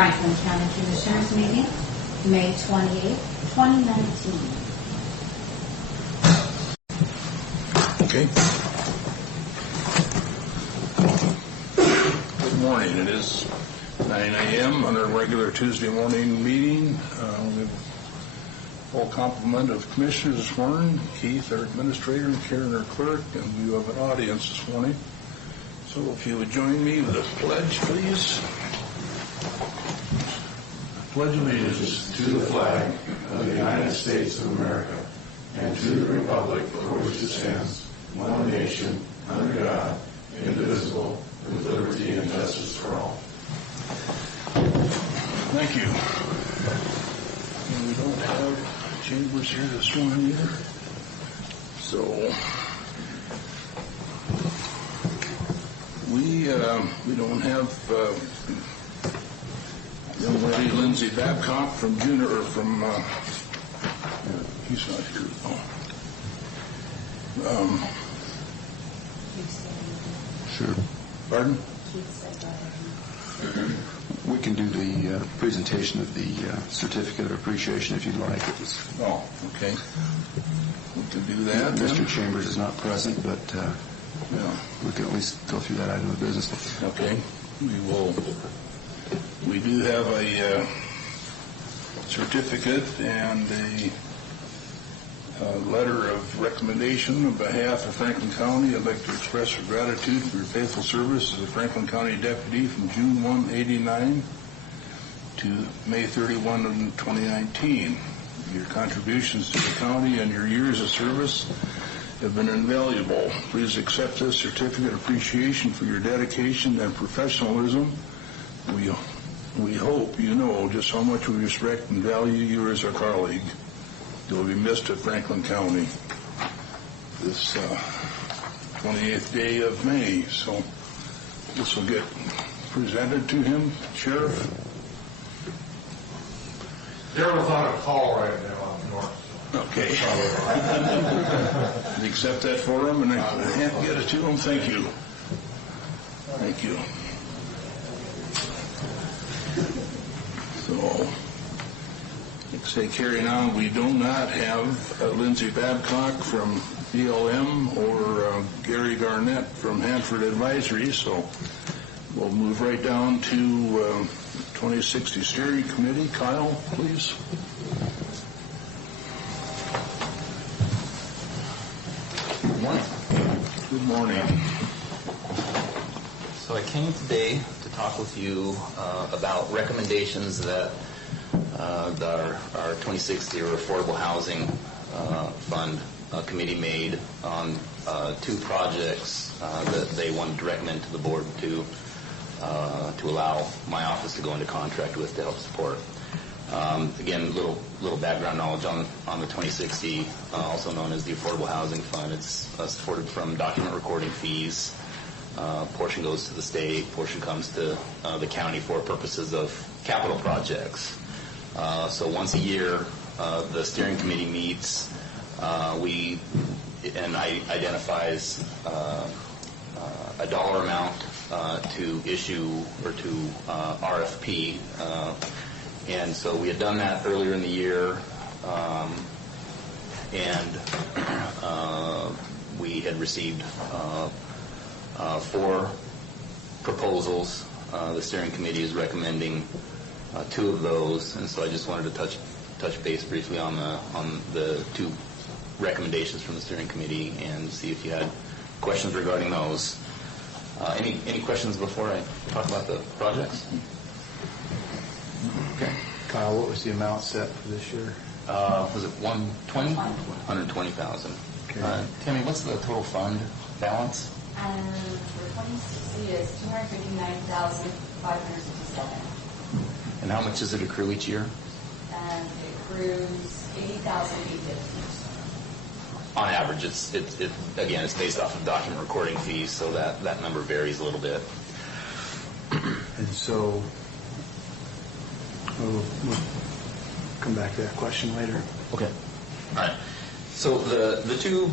Franklin County Commissioners meeting, May 28, 2019. Okay. Good morning. It is 9 a.m. on our regular Tuesday morning meeting. We have a full complement of commissioners this morning. Keith, our administrator, and Karen, our clerk, and you have an audience this morning. So if you would join me with a pledge, please. Pledge allegiance to the flag of the United States of America and to the republic for which it stands, one nation, under God, indivisible, with liberty and justice for all. Thank you. And we don't have Chambers here this morning either. So we don't have young lady Lindsay Babcock from Junior, or from he's not here. Oh. Sure. Pardon? We can do the presentation of the certificate of appreciation if you'd like. Oh, okay. We can do that. Mr. Chambers is not present, but yeah. we can at least go through that item of business. Okay. We do have a certificate and a letter of recommendation on behalf of Franklin County. I'd like to express our gratitude for your faithful service as a Franklin County deputy from June 1, 1989 to May 31, 2019. Your contributions to the county and your years of service have been invaluable. Please accept this certificate of appreciation for your dedication and professionalism. We hope you know just how much we respect and value you as our colleague. You will be missed at Franklin County this 28th day of May. So this will get presented to him. Sheriff? They're without a call right now up north. Okay. Accept that for him, and I can't get it to him. Thank you. Thank you. So, like I say, carrying on, we do not have Lindsay Babcock from BLM or Gary Garnett from Hanford Advisory, so we'll move right down to 2060 Steering Committee. Kyle, please. Good morning. Good morning. So I came today to talk with you about recommendations that our 2060 or Affordable Housing Fund committee made on two projects that they wanted to recommend to the board to allow my office to go into contract with to help support. Again, little background knowledge on the 2060, also known as the Affordable Housing Fund. It's supported from document recording fees. Portion goes to the state, portion comes to the county for purposes of capital projects. So once a year, the steering committee meets. Identifies a dollar amount to issue or to RFP. And so we had done that earlier in the year, and we had received 4 proposals. The steering committee is recommending 2 of those, and so I just wanted to touch base briefly on the 2 recommendations from the steering committee and see if you had questions regarding those. Any questions before I talk about the projects? Okay. Kyle, what was the amount set for this year? Was it 120? 120,000. Okay. Tammy, what's the total fund balance? For 2060 is $259,567. And how much does it accrue each year? And it accrues $80,850. On average, it's based off of document recording fees, so that number varies a little bit. And so we'll come back to that question later. Okay. All right. So the two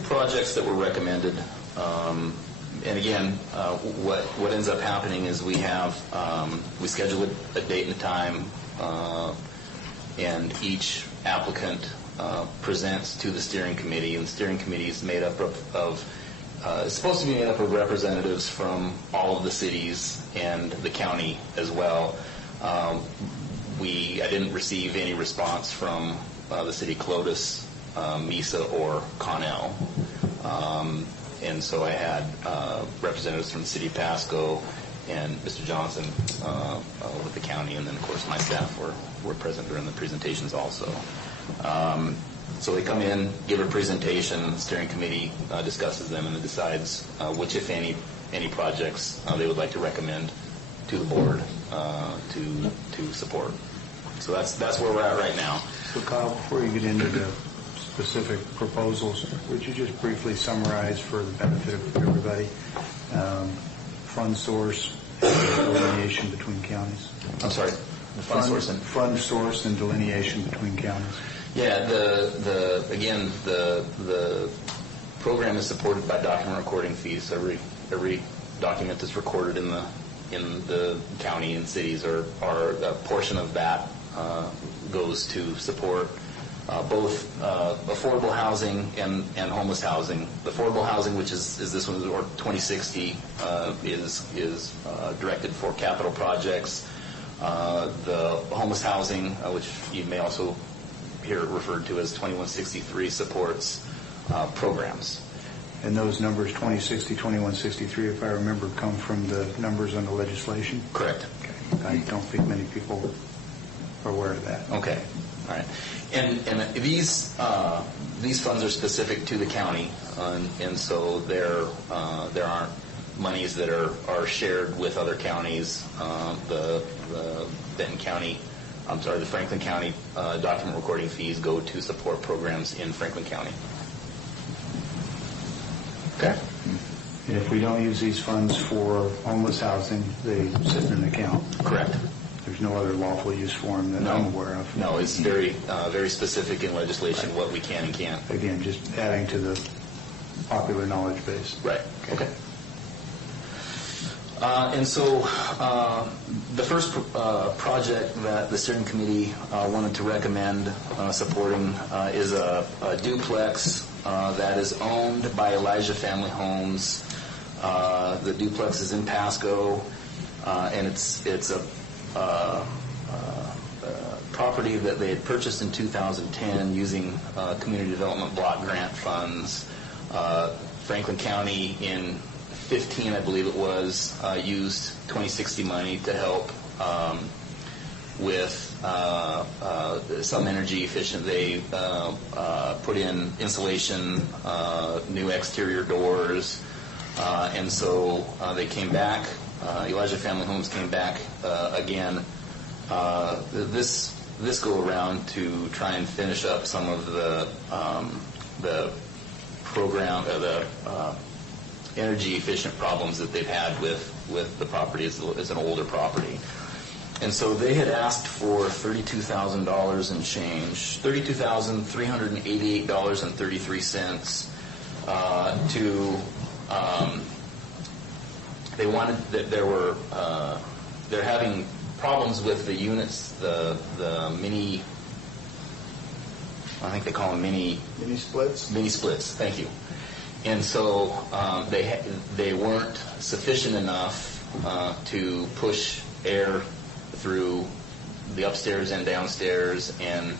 projects that were recommended And again, what ends up happening is we schedule a date and a time, and each applicant presents to the steering committee, and the steering committee is made up of it's supposed to be made up of representatives from all of the cities and the county as well. I didn't receive any response from the city of Clovis, Mesa, or Connell. And so I had representatives from the city of Pasco and Mr. Johnson with the county, and then of course my staff were present during the presentations also. So they come in, give a presentation, the steering committee discusses them, and then decides which, if any projects they would like to recommend to the board to support. So that's where we're at right now. So Kyle, before you get into the specific proposals, would you just briefly summarize for the benefit of everybody, fund source and delineation between counties? I'm sorry, the fund source and fund source and delineation between counties. Yeah, the program is supported by document recording fees. Every document that's recorded in the county and cities, or a portion of that goes to support both affordable housing and homeless housing. The affordable housing, which is this one, or 2060, is directed for capital projects. The homeless housing, which you may also hear referred to as 2163, supports programs. And those numbers, 2060, 2163, if I remember, come from the numbers on the legislation? Correct. Okay. I don't think many people are aware of that. Okay. All right. And these funds are specific to the county, and so there aren't monies that are shared with other counties. The Franklin County document recording fees go to support programs in Franklin County. Okay. And if we don't use these funds for homeless housing, they sit in an account. Correct. There's no other lawful use for them that I'm aware of. No, it's very specific in legislation what we can and can't. Again, just adding to the popular knowledge base. Right. Okay. And so the first project that the steering committee wanted to recommend supporting is a duplex that is owned by Elijah Family Homes. The duplex is in Pasco, and it's a property that they had purchased in 2010 using community development block grant funds. Franklin County in 15, I believe it was, used 2060 money to help with some energy efficient. They put in insulation, new exterior doors, and so they came back. Elijah Family Homes came back again this go around to try and finish up some of the program, the energy efficient problems that they've had with the property. It's an older property. And so they had asked for $32,000 and change, $32,388.33 they wanted that they're having problems with the units, the mini, I think they call them mini splits. Mini splits, thank you. And so they weren't sufficient enough to push air through the upstairs and downstairs, and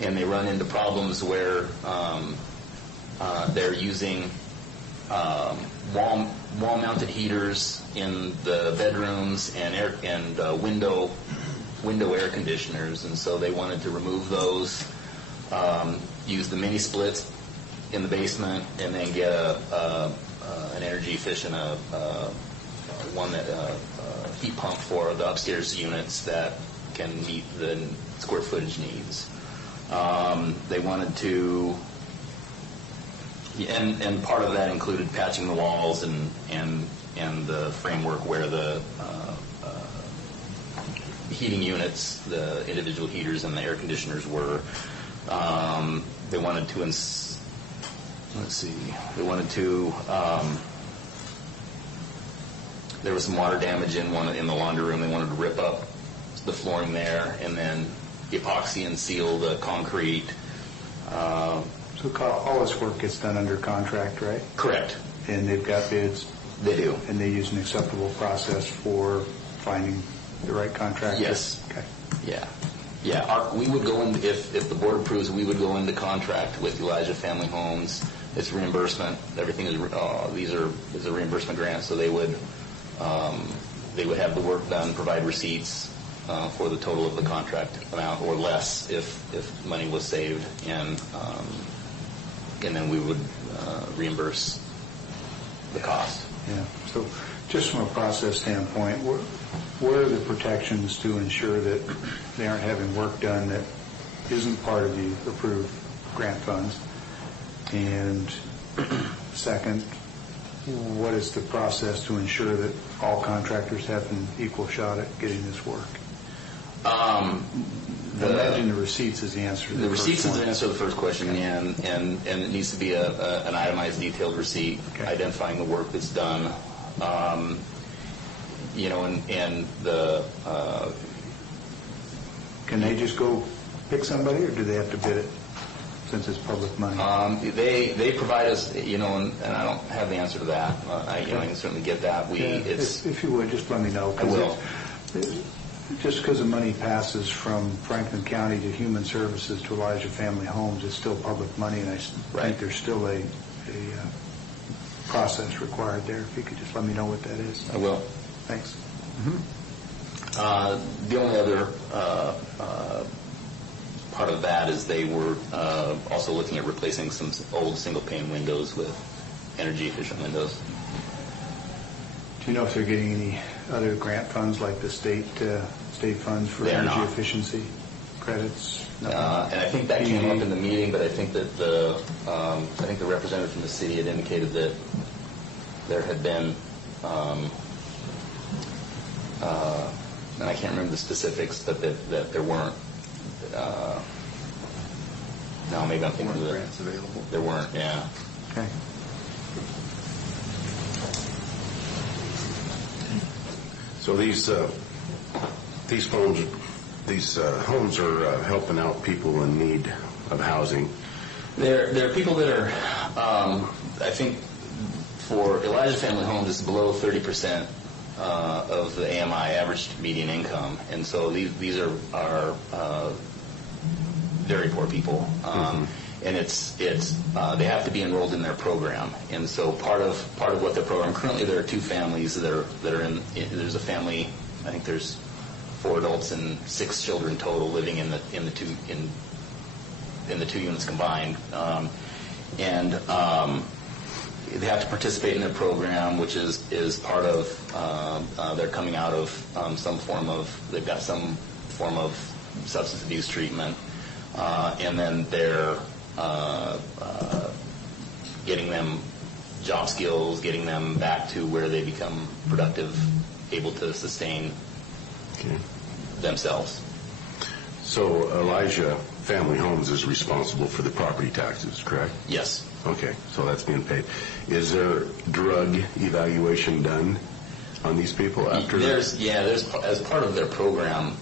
they run into problems where they're using wall-mounted heaters in the bedrooms and window air conditioners, and so they wanted to remove those, use the mini splits in the basement, and then get an energy efficient one that heat pump for the upstairs units that can meet the square footage needs. They wanted to, and part of that included patching the walls and the framework where the heating units, the individual heaters and the air conditioners were. They wanted to there was some water damage in the laundry room. They wanted to rip up the flooring there and then epoxy and seal the concrete. So all this work gets done under contract, right? Correct. And they've got bids, They do. and they use an acceptable process for finding the right contractor? Yes. Okay. Yeah. We would go in, if the board approves, we would go into contract with Elijah Family Homes. It's reimbursement. Everything is, is a reimbursement grant, so they would have the work done, provide receipts for the total of the contract amount or less if money was saved, and then we would reimburse the cost. Yeah. So just from a process standpoint, what are the protections to ensure that they aren't having work done that isn't part of the approved grant funds? And second, what is the process to ensure that all contractors have an equal shot at getting this work? I imagine the receipts is the answer to the first receipts is one. the answer to the first question, and it needs to be an itemized, detailed receipt identifying the work that's done. And the Can they just go pick somebody, or do they have to bid it since it's public money? they provide us, and I don't have the answer to that. I can certainly get that. If you would, just let me know. I will. Just because the money passes from Franklin County to Human Services to Elijah Family Homes, it's still public money, and I think there's still a process required there. If you could just let me know what that is. I will. Thanks. The only other part of that is they were also looking at replacing some old single-pane windows with energy-efficient windows. Do you know if they're getting any other grant funds like the state funds for They are energy not. efficiency credits? And I think that came up in the meeting, but I think that the representative from the city had indicated that there had been, and I can't remember the specifics, but that there weren't. No, maybe I'm thinking that Grants available. there weren't. Yeah. Okay. So these homes are helping out people in need of housing. There are people that are, I think, for Elijah Family Homes, it's below 30% of the AMI, average median income, and so these are very poor people, and it's they have to be enrolled in their program, and so part of what their program currently, there are two families that are in. There's a family, I think there's 4 adults and 6 children total living in the two units combined, and they have to participate in their program, which is part of they're coming out of they've got some form of substance abuse treatment, and then they're getting them job skills, getting them back to where they become productive, able to sustain themselves. So Elijah Family Homes is responsible for the property taxes, correct? Yes. Okay, so that's being paid. Is there drug evaluation done on these people after? There's as part of their program,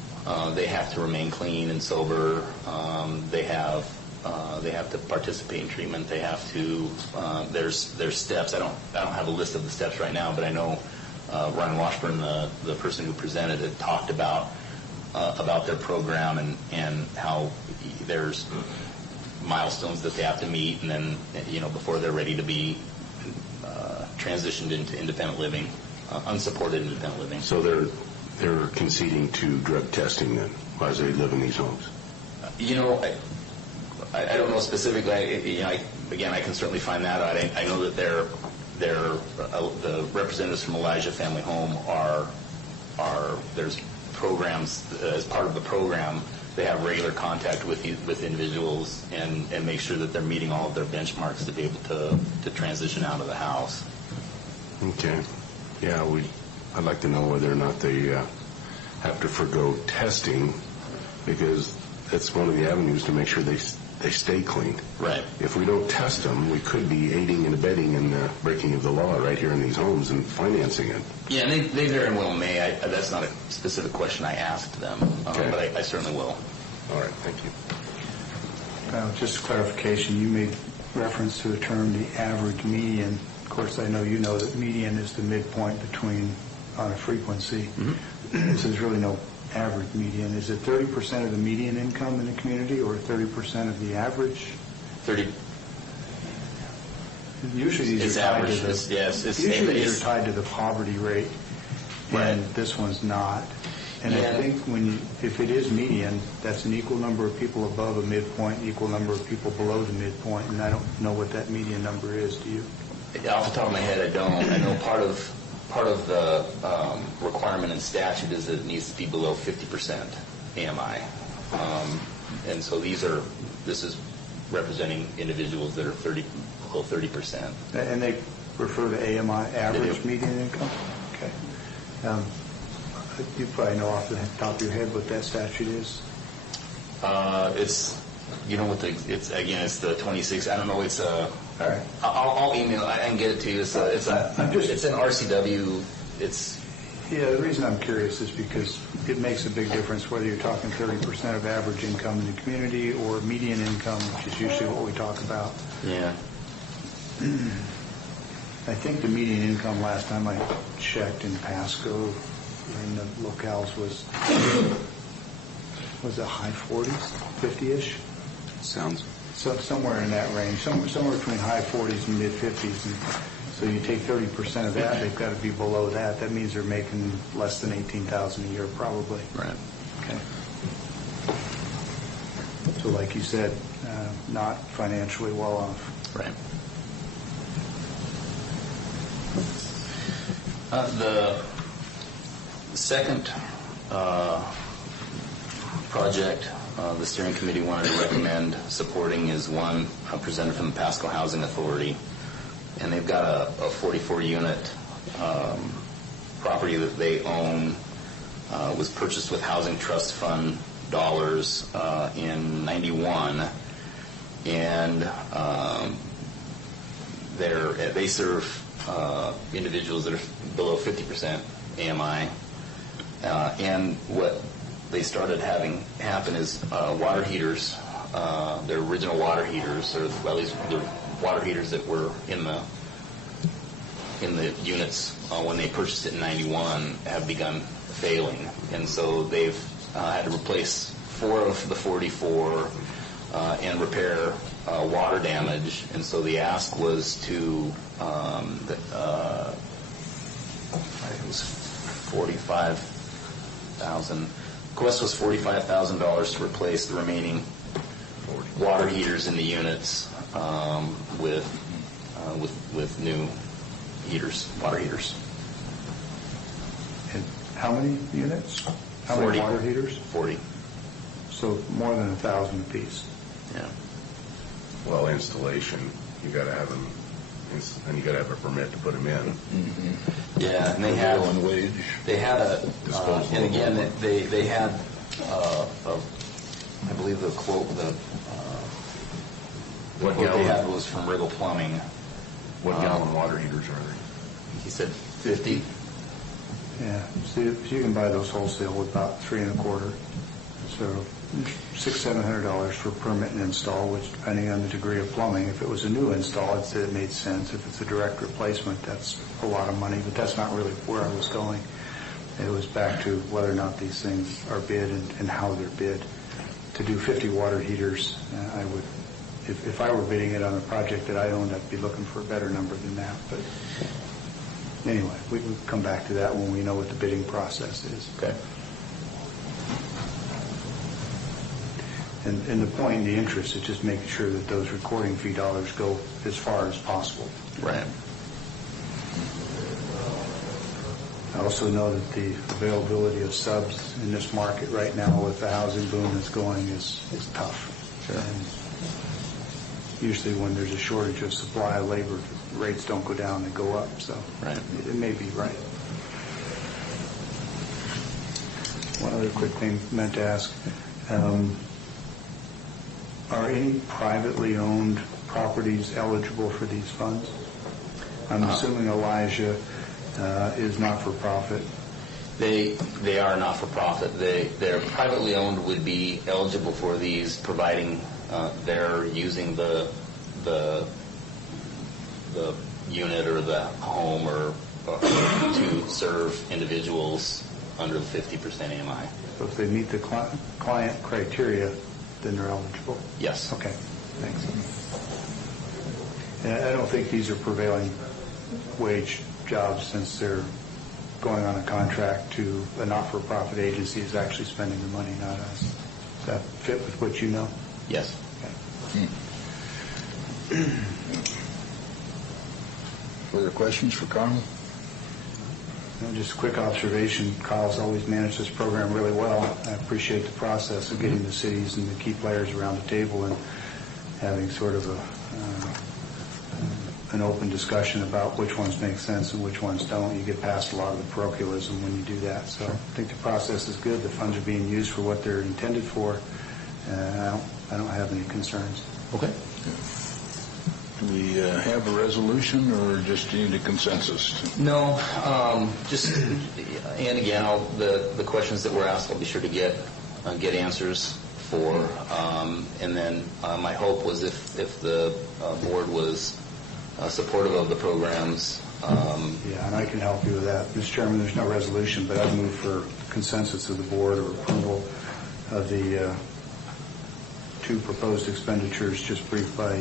they have to remain clean and sober. They have to participate in treatment. They have to. There's steps. I don't have a list of the steps right now, but I know Ryan Washburn, the person who presented it, talked about their program and how there's milestones that they have to meet, and then before they're ready to be transitioned into independent living, unsupported independent living. So they're conceding to drug testing then as they live in these homes. I don't know specifically. I can certainly find that out. I know that the representatives from Elijah Family Home are there's programs as part of the program. They have regular contact with individuals and make sure that they're meeting all of their benchmarks to be able to transition out of the house. Okay. Yeah, I'd like to know whether or not they have to forgo testing, because that's one of the avenues to make sure they they stay clean. Right. If we don't test them, we could be aiding and abetting in the breaking of the law right here in these homes and financing it. Yeah, and they very well may. That's not a specific question I asked them, Okay. but I certainly will. All right, thank you. Just clarification, you made reference to the term the average median. Of course, I know you know that median is the midpoint between on a frequency. So there's really no average median. Is it 30% of the median income in the community or 30% of the average? 30. Usually these It's are tied average. to the, Usually these are tied to the poverty rate, and Right. this one's not. And Yeah. I think if it is median, that's an equal number of people above a midpoint, equal number of people below the midpoint, and I don't know what that median number is. Do you? Off the top of my head, I don't. I know part of the requirement in statute is that it needs to be below 50% AMI, and so this is representing individuals that are below 30%. And they refer to AMI, average do. median income? Okay. You probably know off the top of your head what that statute is? It's it's the 26. I don't know. It's All right. I'll email. I can get it to you. It's an RCW. It's Yeah, the reason I'm curious is because it makes a big difference whether you're talking 30% of average income in the community or median income, which is usually what we talk about. yeah. I think the median income last time I checked in Pasco, in the locales was it high 40s, 50-ish? Sounds. So somewhere in that range, somewhere between high 40s and mid 50s. And so you take 30% of that, they've got to be below that. That means they're making less than $18,000 a year, probably. Right. Okay. So, like you said, not financially well off. Right. The second project the steering committee wanted to recommend supporting is one presented from the Pasco Housing Authority, and they've got a 44-unit property that they own. Was purchased with Housing Trust Fund dollars in '91, and they serve individuals that are below 50% AMI, and what they started having happen is water heaters, their original water heaters, or at least the water heaters that were in the units when they purchased it in '91 have begun failing, and so they've had to replace 4 of the 44 and repair water damage, and so the ask was to it was $45,000. Request was $45,000 to replace the remaining water heaters in the units with new heaters, water heaters. And how many units? How 40. many water heaters? 40. So more than 1,000 apiece. Yeah. Well, installation, you got to have them, and you got to have a permit to put them in. Yeah, and they had and again they had I believe the quote What they gallon? had was from Riggle Plumbing. What gallon water heaters are they? He said 50. Yeah, so you can buy those wholesale with about 3 1/4. So $600-700 for permit and install, which depending on the degree of plumbing, if it was a new install, I'd say it made sense. If it's a direct replacement, that's a lot of money, but that's not really where I was going. It was back to whether or not these things are bid and how they're bid. To do 50 water heaters, I would, if I were bidding it on a project that I owned, I'd be looking for a better number than that. But anyway, we can come back to that when we know what the bidding process is. Okay. And the point and the interest is just making sure that those recording fee dollars go as far as possible. Right. I also know that the availability of subs in this market right now with the housing boom that's going is tough. Sure. And usually when there's a shortage of supply of labor, rates don't go down, they go up. So Right. it may be right. One other quick thing I meant to ask. Are any privately owned properties eligible for these funds? I'm assuming Elijah is not-for-profit. They are not-for-profit. They're privately owned would be eligible for these, providing they're using the unit or the home or to serve individuals under the 50% AMI. So if they meet the client criteria, then they're eligible? Yes. Okay, thanks. And I don't think these are prevailing wage jobs, since they're going on a contract to a not-for-profit agency is actually spending the money, not us. Does that fit with what you know? Yes. Okay. Further questions for Carl? Just a quick observation. Kyle's always managed this program really well. I appreciate the process of getting the cities and the key players around the table and having sort of an open discussion about which ones make sense and which ones don't. You get past a lot of the parochialism when you do that. So I think the process is good. The funds are being used for what they're intended for. I don't have any concerns. Okay. Do we have a resolution or just need a consensus? No, just, and again, the questions that were asked, I'll be sure to get answers for. And then my hope was if the board was supportive of the programs. Yeah, and I can help you with that. Mr. Chairman, there's no resolution, but I'd move for consensus of the board or approval of the two proposed expenditures just briefed by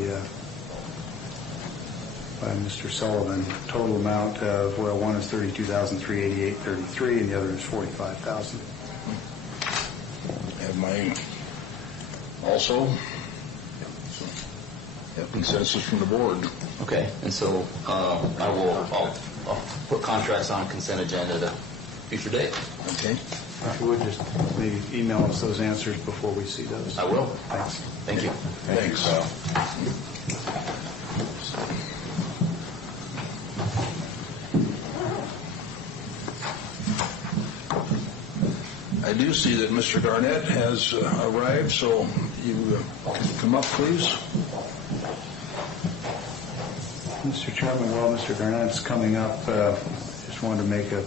Mr. Sullivan. Total amount of, well, one is $32,388.33 and the other is $45,000. Have mine also. So, have consensus from the board. Okay, and so I'll put contracts on consent agenda at a future date. Okay. If you would just maybe email us those answers before we see those. I will. Thanks. Thank you. Thanks. I do see that Mr. Garnett has arrived, so you come up, please. Mr. Chairman, while Mr. Garnett's coming up, just wanted to make a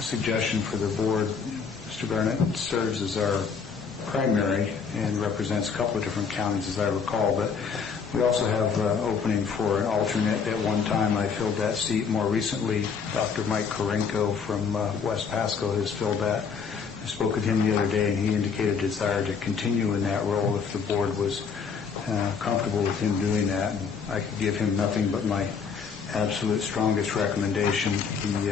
suggestion for the board. Mr. Garnett serves as our primary and represents a couple of different counties, as I recall, but we also have an opening for an alternate. At one time, I filled that seat. More recently, Dr. Mike Korenko from West Pasco has filled that. I spoke with him the other day, and he indicated a desire to continue in that role if the board was comfortable with him doing that. And I could give him nothing but my absolute strongest recommendation. He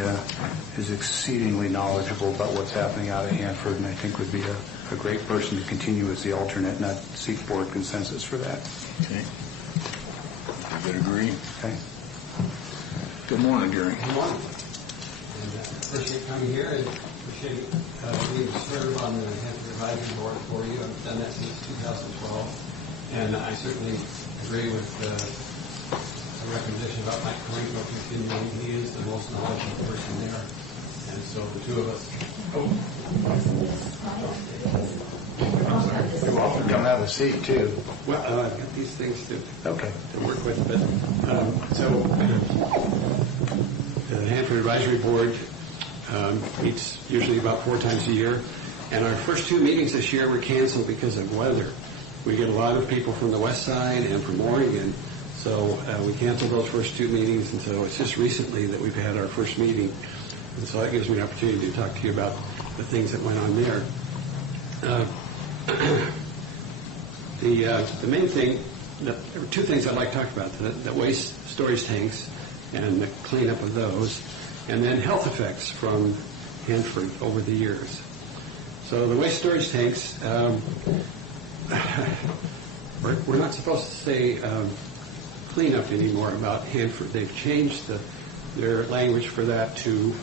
is exceedingly knowledgeable about what's happening out of Hanford, and I think would be a great person to continue as the alternate, and I'd seek board consensus for that. Okay. You would agree? Okay. Good morning, Gary. Good morning. And appreciate coming here and appreciate being served on the Hanford Advisory Board for you. I've done that since 2012. And I certainly agree with the recommendation about Mike Korenko continuing. He is the most knowledgeable person there. And so the two of us. You're welcome to come have a seat, too. Well, I've got these things to work with. But the Hanford Advisory Board meets usually about 4 times a year. And our first 2 meetings this year were canceled because of weather. We get a lot of people from the west side and from Oregon. So we canceled those first 2 meetings. And so it's just recently that we've had our first meeting. And so that gives me an opportunity to talk to you about the things that went on there. The main thing, there were 2 things I'd like to talk about: the waste storage tanks and the cleanup of those, and then health effects from Hanford over the years. So the waste storage tanks, we're not supposed to say cleanup anymore about Hanford. They've changed their language for that to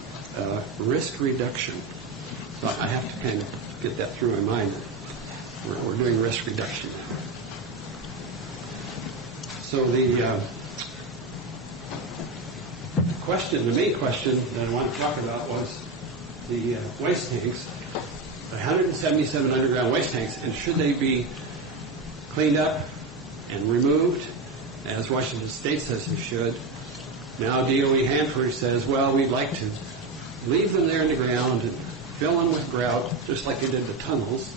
risk reduction. So I have to kind of get that through my mind. We're doing risk reduction. So the main question that I want to talk about was the waste tanks, the 177 underground waste tanks, and should they be cleaned up and removed, as Washington State says they should. Now DOE Hanford says, well, we'd like to leave them there in the ground and fill them with grout, just like they did the tunnels,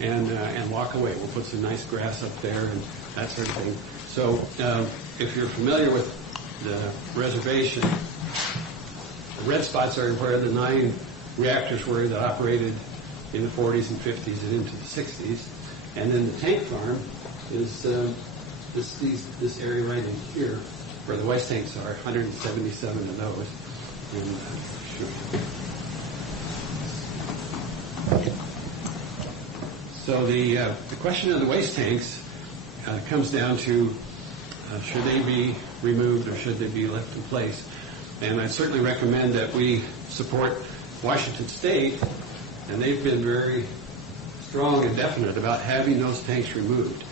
and walk away. We'll put some nice grass up there and that sort of thing. So if you're familiar with the reservation, the red spots are where the 9 reactors were that operated in the 40s and 50s and into the 60s. And then the tank farm is this area right in here where the waste tanks are, 177 of those. So the question of the waste tanks comes down to should they be removed or should they be left in place? And I certainly recommend that we support Washington State, and they've been very strong and definite about having those tanks removed.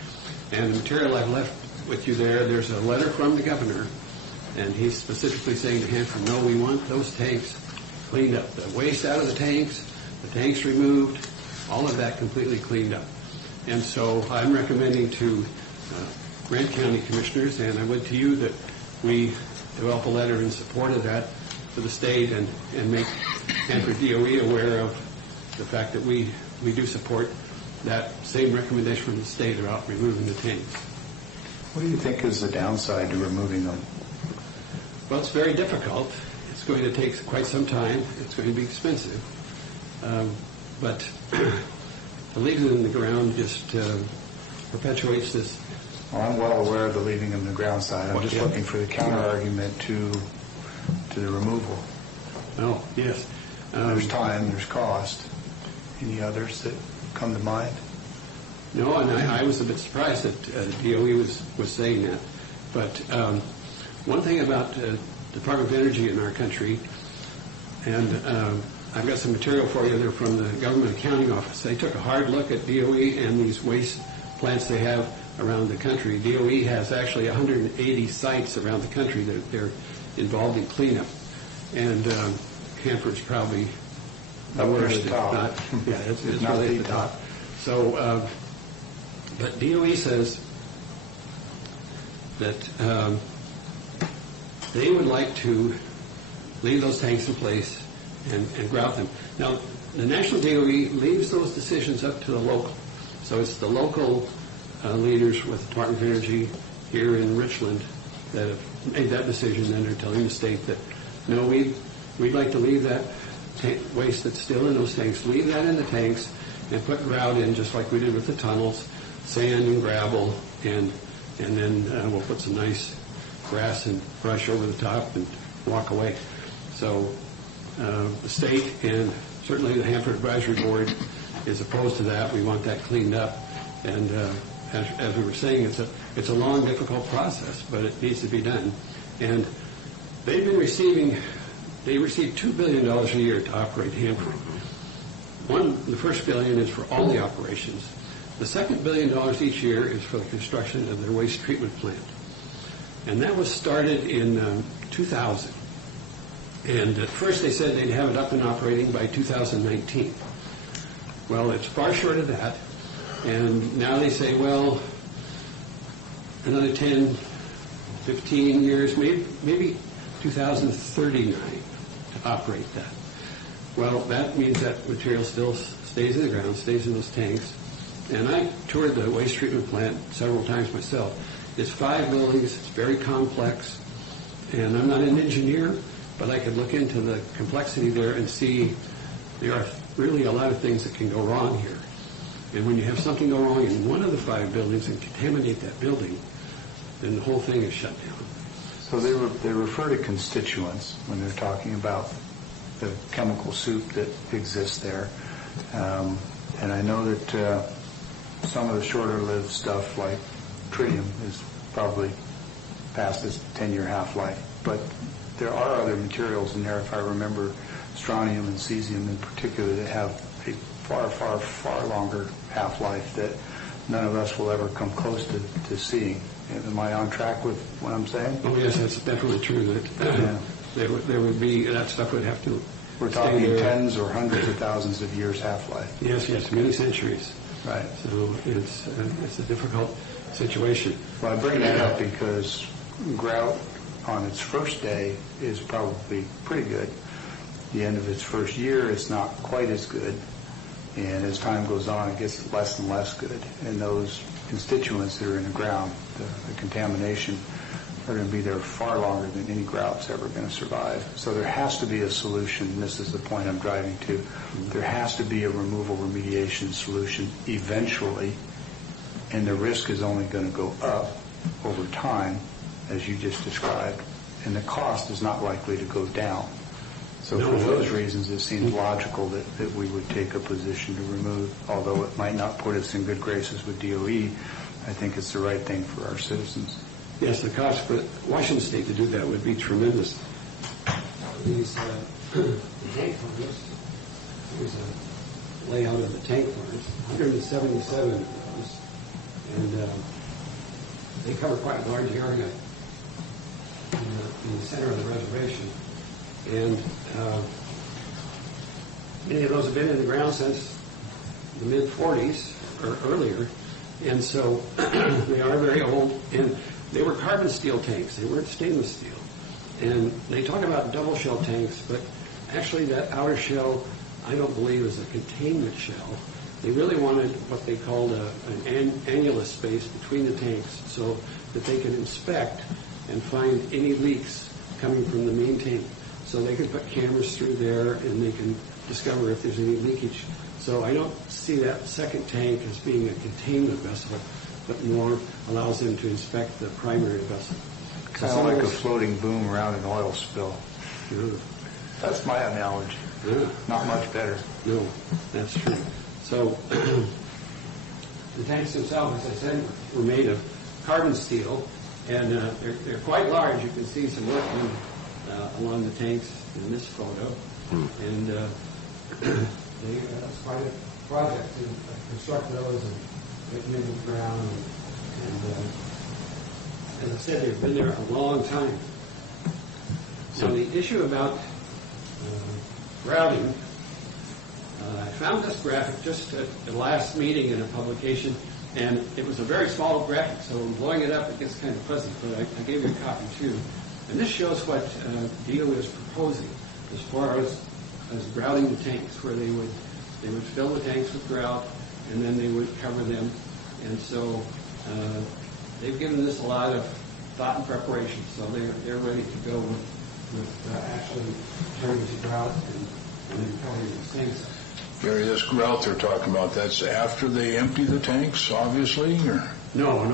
And the material I've left with you there's a letter from the governor, and he's specifically saying to Hanford, no, we want those tanks cleaned up. The waste out of the tanks removed, all of that completely cleaned up. And so I'm recommending to Grant County Commissioners, and I would to you, that we develop a letter in support of that for the state and make Hanford DOE aware of the fact that we do support that same recommendation from the state about removing the tanks. What do you think is the downside to removing them? Well, it's very difficult. It's going to take quite some time. It's going to be expensive. But to leave them in the ground just perpetuates this. Well, I'm well aware of the leaving them in the ground side. I'm just looking for the counter-argument to the removal. Oh, yes. There's time, there's cost. Any others that come to mind? No, and I was a bit surprised that DOE was saying that. But one thing about the Department of Energy in our country, and I've got some material for you there from the Government Accounting Office. They took a hard look at DOE and these waste plants they have around the country. DOE has actually 180 sites around the country that they're involved in cleanup. And Hanford's probably the worst, if not. Yeah, it's really at the top. So, but DOE says that they would like to leave those tanks in place and grout them. Now, the National DOE leaves those decisions up to the local. So it's the local leaders with the Department of Energy here in Richland that have made that decision, and they're telling the state that, no, we'd like to leave that waste that's still in those tanks, leave that in the tanks and put grout in just like we did with the tunnels, sand and gravel, and then we'll put some nice grass and brush over the top and walk away. So the state and certainly the Hanford Advisory Board is opposed to that. We want that cleaned up. And as we were saying, it's a long, difficult process, but it needs to be done. And they receive $2 billion a year to operate Hanford. The first $1 billion is for all the operations. The second $1 billion each year is for the construction of their waste treatment plant. And that was started in 2000. And at first they said they'd have it up and operating by 2019. Well, it's far short of that. And now they say, well, another 10, 15 years, maybe 2039 to operate that. Well, that means that material still stays in the ground, stays in those tanks. And I toured the waste treatment plant several times myself. It's 5 buildings, it's very complex, and I'm not an engineer, but I could look into the complexity there and see there are really a lot of things that can go wrong here. And when you have something go wrong in one of the 5 buildings and contaminate that building, then the whole thing is shut down. So they refer to constituents when they're talking about the chemical soup that exists there. And I know that some of the shorter-lived stuff like tritium is probably past its 10-year half-life. But there are other materials in there, if I remember, strontium and cesium in particular, that have a far, far, far longer half-life that none of us will ever come close to seeing. Am I on track with what I'm saying? Oh, yes, that's definitely true. That there would be, that stuff would have to We're talking tens or hundreds of thousands of years half-life. Yes, many centuries. Right. So it's a difficult situation. Well, I bring that up because grout on its first day is probably pretty good. The end of its first year, it's not quite as good. And as time goes on, it gets less and less good. And those constituents that are in the ground, the contamination, are going to be there far longer than any grout's ever going to survive. So there has to be a solution. This is the point I'm driving to. There has to be a removal remediation solution eventually, and the risk is only going to go up over time, as you just described, and the cost is not likely to go down. So for those reasons, it seems logical that we would take a position to remove, although it might not put us in good graces with DOE. I think it's the right thing for our citizens. Yes, the cost for Washington State to do that would be tremendous. These tank farms, here's a layout of the tank farms, 177 of those, and they cover quite a large area in the center of the reservation. And many of those have been in the ground since the mid-40s or earlier, and so they are very old. And they were carbon steel tanks. They weren't stainless steel. And they talk about double shell tanks, but actually that outer shell, I don't believe, is a containment shell. They really wanted what they called an annulus space between the tanks so that they could inspect and find any leaks coming from the main tank. So they can put cameras through there and they can discover if there's any leakage. So I don't see that second tank as being a containment vessel, but more allows them to inspect the primary vessel. Kind of like a floating boom around an oil spill. That's my analogy. Not much better. No, that's true. So the tanks themselves, as I said, were made of carbon steel, and they're quite large. You can see some workmen along the tanks in this photo, and it's quite a project to construct those and get them into the ground. And as I said, they've been there a long time. So the issue about grouting, I found this graphic just at the last meeting in a publication, and it was a very small graphic, so blowing it up, it gets kind of fuzzy, but I gave you a copy too. And this shows what DOE is proposing as far as grouting the tanks, where they would fill the tanks with grout, and then they would cover them. And so they've given this a lot of thought and preparation, so they're ready to go with actually turning to grout and then covering the tanks. Gary, this grout they're talking about, that's after they empty the tanks, obviously? Or? No,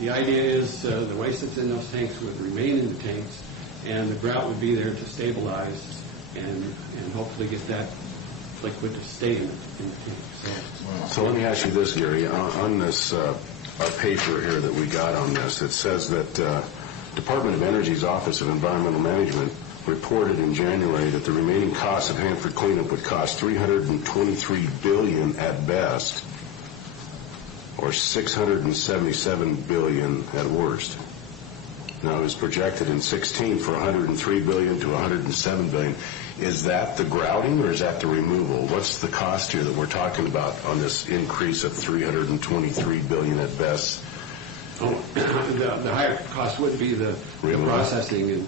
the idea is the waste that's in those tanks would remain in the tanks, and the grout would be there to stabilize and hopefully get that liquid to stay in the tank. So let me ask you this, Gary. On this our paper here that we got on this, it says that Department of Energy's Office of Environmental Management reported in January that the remaining cost of Hanford cleanup would cost $323 billion at best, or $677 billion at worst. Now, it was projected in 16 for $103 billion to $107 billion. Is that the grouting or is that the removal? What's the cost here that we're talking about on this increase of $323 billion at best? Oh, the higher cost would be the processing and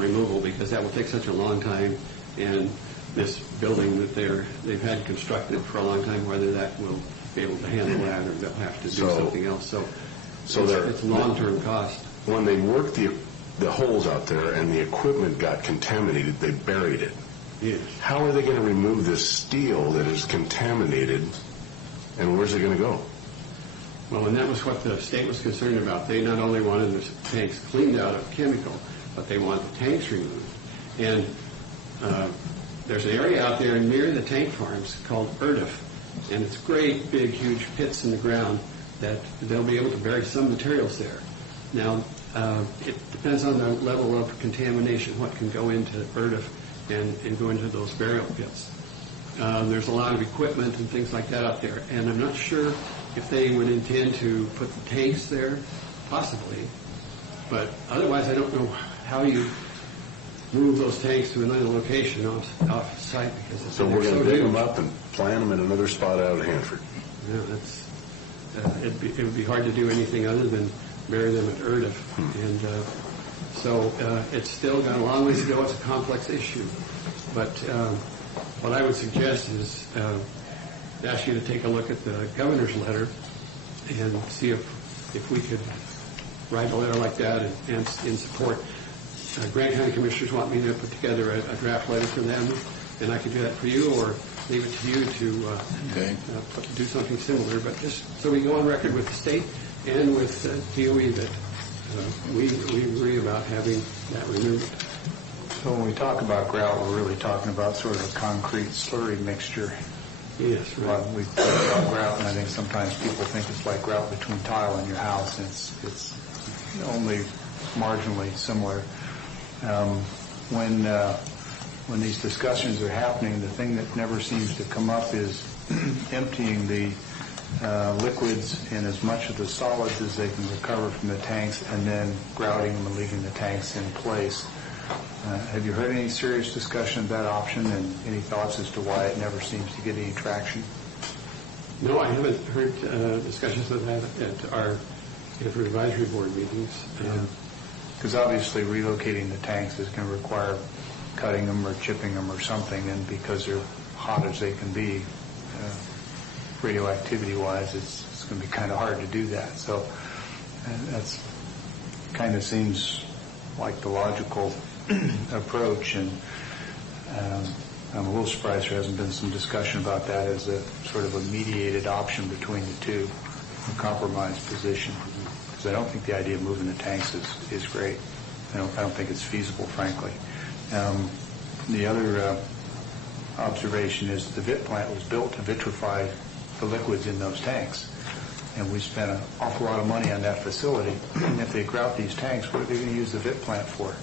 removal, because that will take such a long time, and this building that they've had constructed for a long time, whether that will be able to handle that or they'll have to do something else. So it's a long-term cost. When they worked the holes out there and the equipment got contaminated, they buried it. Yes. How are they going to remove this steel that is contaminated, and where's it going to go? Well, and that was what the state was concerned about. They not only wanted the tanks cleaned out of chemical, but they want the tanks removed. And there's an area out there near the tank farms called Erdif, and it's great, big, huge pits in the ground that they'll be able to bury some materials there. Now, it depends on the level of contamination, what can go into Erdif and go into those burial pits. There's a lot of equipment and things like that out there, and I'm not sure if they would intend to put the tanks there, possibly, but otherwise I don't know how you move those tanks to another location off site, because it's So we're going to dig them up and plant them in another spot out of Hanford. You know, it would be hard to do anything other than bury them at Erdif. And so it's still got a long ways to go. It's a complex issue. But what I would suggest is ask you to take a look at the governor's letter and see if we could write a letter like that and in support. Grant County Commissioners want me to put together a draft letter for them, and I could do that for you, or leave it to you to do something similar. But just so we go on record with the state and with DOE that we agree about having that removed. So when we talk about grout, we're really talking about sort of a concrete slurry mixture. Yes, right. We talk about grout, and I think sometimes people think it's like grout between tile in your house, and it's only marginally similar. When these discussions are happening, the thing that never seems to come up is emptying the liquids in as much of the solids as they can recover from the tanks, and then grouting them and leaving the tanks in place. Have you heard any serious discussion of that option, and any thoughts as to why it never seems to get any traction? No, I haven't heard discussions of that at our advisory board meetings. Because obviously relocating the tanks is going to require cutting them or chipping them or something, and because they're hot as they can be, radioactivity-wise, it's going to be kind of hard to do that. So that's kind of seems like the logical approach, and I'm a little surprised there hasn't been some discussion about that as a sort of a mediated option between the two, a compromise position, because I don't think the idea of moving the tanks is great. I don't think it's feasible, frankly. The other observation is the VIT plant was built to vitrify the liquids in those tanks, and we spent an awful lot of money on that facility. And if they grout these tanks, what are they going to use the VIT plant for?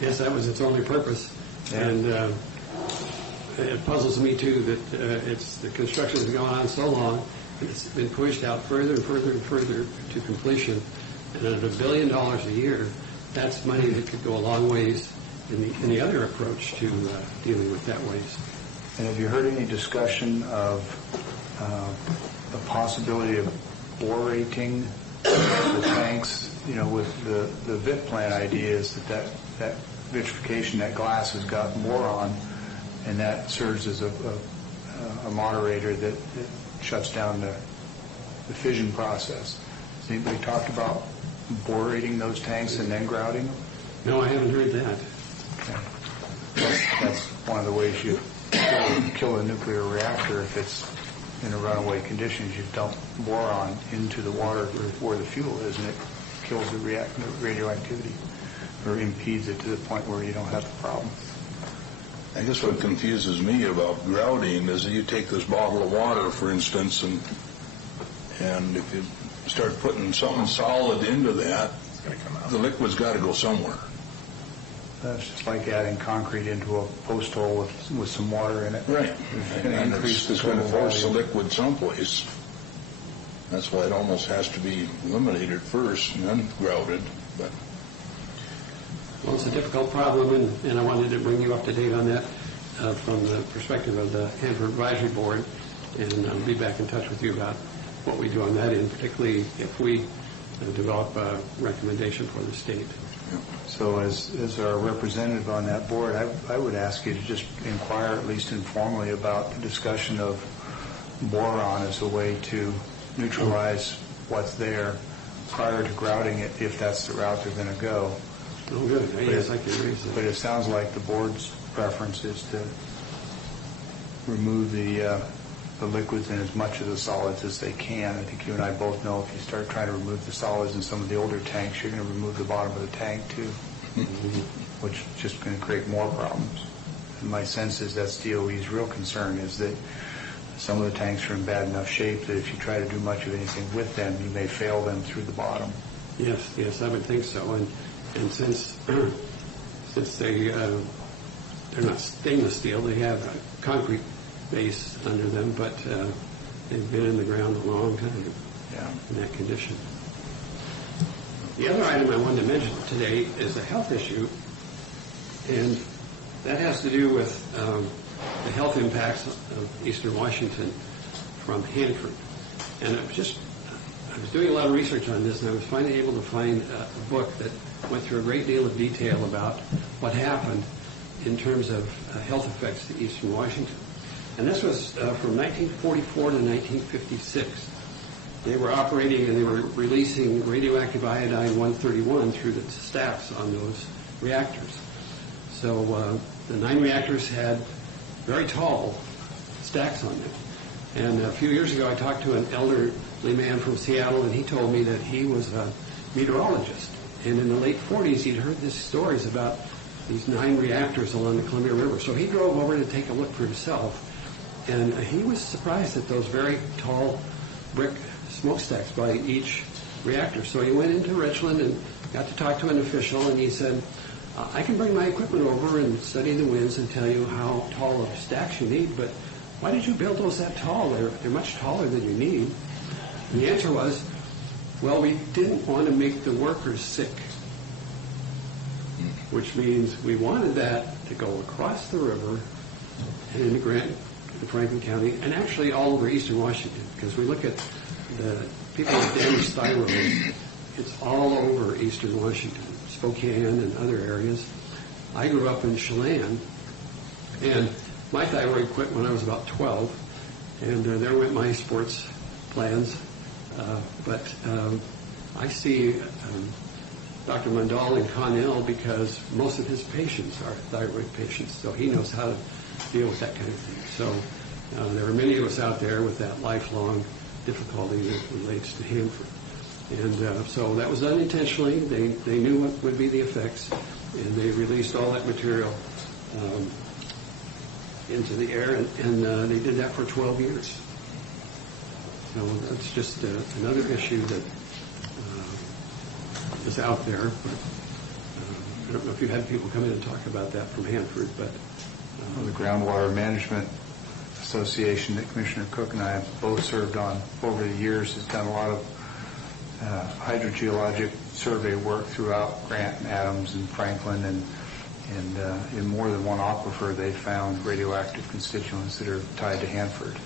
Yes, that was its only purpose. Yeah. And it puzzles me, too, that the construction has gone on so long, and it's been pushed out further and further and further to completion. And at $1 billion a year, that's money that could go a long ways in the other approach to dealing with that waste. And have you heard any discussion of the possibility of borating the tanks? You know, with the VIT plant idea is that vitrification, that glass has got boron, and that serves as a moderator that shuts down the fission process. Has anybody talked about borating those tanks and then grouting them? No, I haven't heard that. Okay. That's one of the ways you kill a nuclear reactor if it's in a runaway conditions. You dump boron into the water where the fuel is, and it kills the radioactivity or impedes it to the point where you don't have the problem. I guess what confuses me about grouting is that you take this bottle of water, for instance, and if you start putting something solid into that, the liquid's got to go somewhere. That's just like adding concrete into a post hole with some water in it. Right. And it's going to force the liquid someplace. That's why it almost has to be eliminated first and then grouted. But well, it's a difficult problem, and I wanted to bring you up to date on that from the perspective of the Hanford Advisory Board, and I'll be back in touch with you about what we do on that end, particularly if we develop a recommendation for the state. So as our representative on that board, I would ask you to just inquire, at least informally, about the discussion of boron as a way to neutralize what's there prior to grouting it, if that's the route they're going to go. Oh, good. Yes, I can raise that. But it sounds like the board's preference is to remove the liquids and as much of the solids as they can. I think you and I both know if you start trying to remove the solids in some of the older tanks, you're going to remove the bottom of the tank too, which is just going to create more problems. And my sense is that's DOE's real concern, is that some of the tanks are in bad enough shape that if you try to do much of anything with them, you may fail them through the bottom. Yes, I would think so. And since they're not stainless steel, they have a concrete base under them, but they've been in the ground a long time in that condition. The other item I wanted to mention today is a health issue, and that has to do with the health impacts of Eastern Washington from Hanford. And I was doing a lot of research on this, and I was finally able to find a book that went through a great deal of detail about what happened in terms of health effects to Eastern Washington. And this was from 1944 to 1956. They were operating and they were releasing radioactive iodine-131 through the stacks on those reactors. So the 9 reactors had very tall stacks on them. And a few years ago I talked to an elderly man from Seattle, and he told me that he was a meteorologist. And in the late 40s he'd heard these stories about these 9 reactors along the Columbia River. So he drove over to take a look for himself. And he was surprised at those very tall brick smokestacks by each reactor. So he went into Richland and got to talk to an official, and he said, I can bring my equipment over and study the winds and tell you how tall of stacks you need, but why did you build those that tall? They're much taller than you need. And the answer was, well, we didn't want to make the workers sick, which means we wanted that to go across the river and into Grant and Franklin County, and actually all over Eastern Washington, because we look at the people with damaged thyroid, it's all over Eastern Washington, Spokane and other areas. I grew up in Chelan, and my thyroid quit when I was about 12, and there went my sports plans. But I see Dr. Mundall in Connell because most of his patients are thyroid patients, so he knows how to deal with that kind of thing. So there are many of us out there with that lifelong difficulty that relates to Hanford. And so that was done intentionally. They knew what would be the effects, and they released all that material into the air, and they did that for 12 years. So that's just another issue that is out there. But I don't know if you had people come in and talk about that from Hanford, but the Groundwater Management Association that Commissioner Cook and I have both served on over the years has done a lot of hydrogeologic survey work throughout Grant and Adams and Franklin, and in more than one aquifer they found radioactive constituents that are tied to Hanford.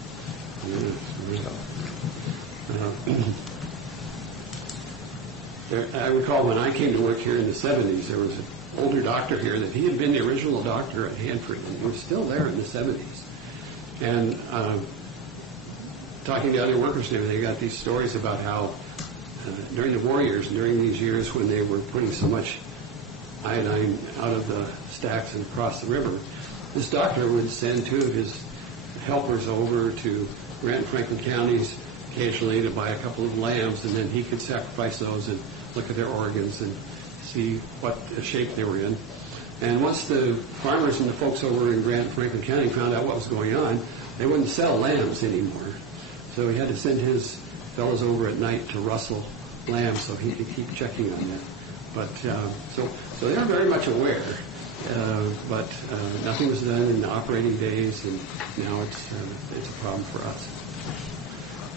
I recall when I came to work here in the 70s, there was an older doctor here that he had been the original doctor at Hanford, and he was still there in the 70s. And talking to other workers there, they got these stories about how during the war years, during these years when they were putting so much iodine out of the stacks and across the river, this doctor would send 2 of his helpers over to Grant and Franklin counties occasionally to buy a couple of lambs, and then he could sacrifice those and look at their organs and see what shape they were in. And once the farmers and the folks over in Grant and Franklin County found out what was going on, they wouldn't sell lambs anymore. So he had to send his fellows over at night to rustle lambs so he could keep checking on that. But so they are very much aware, but nothing was done in the operating days, and now it's a problem for us.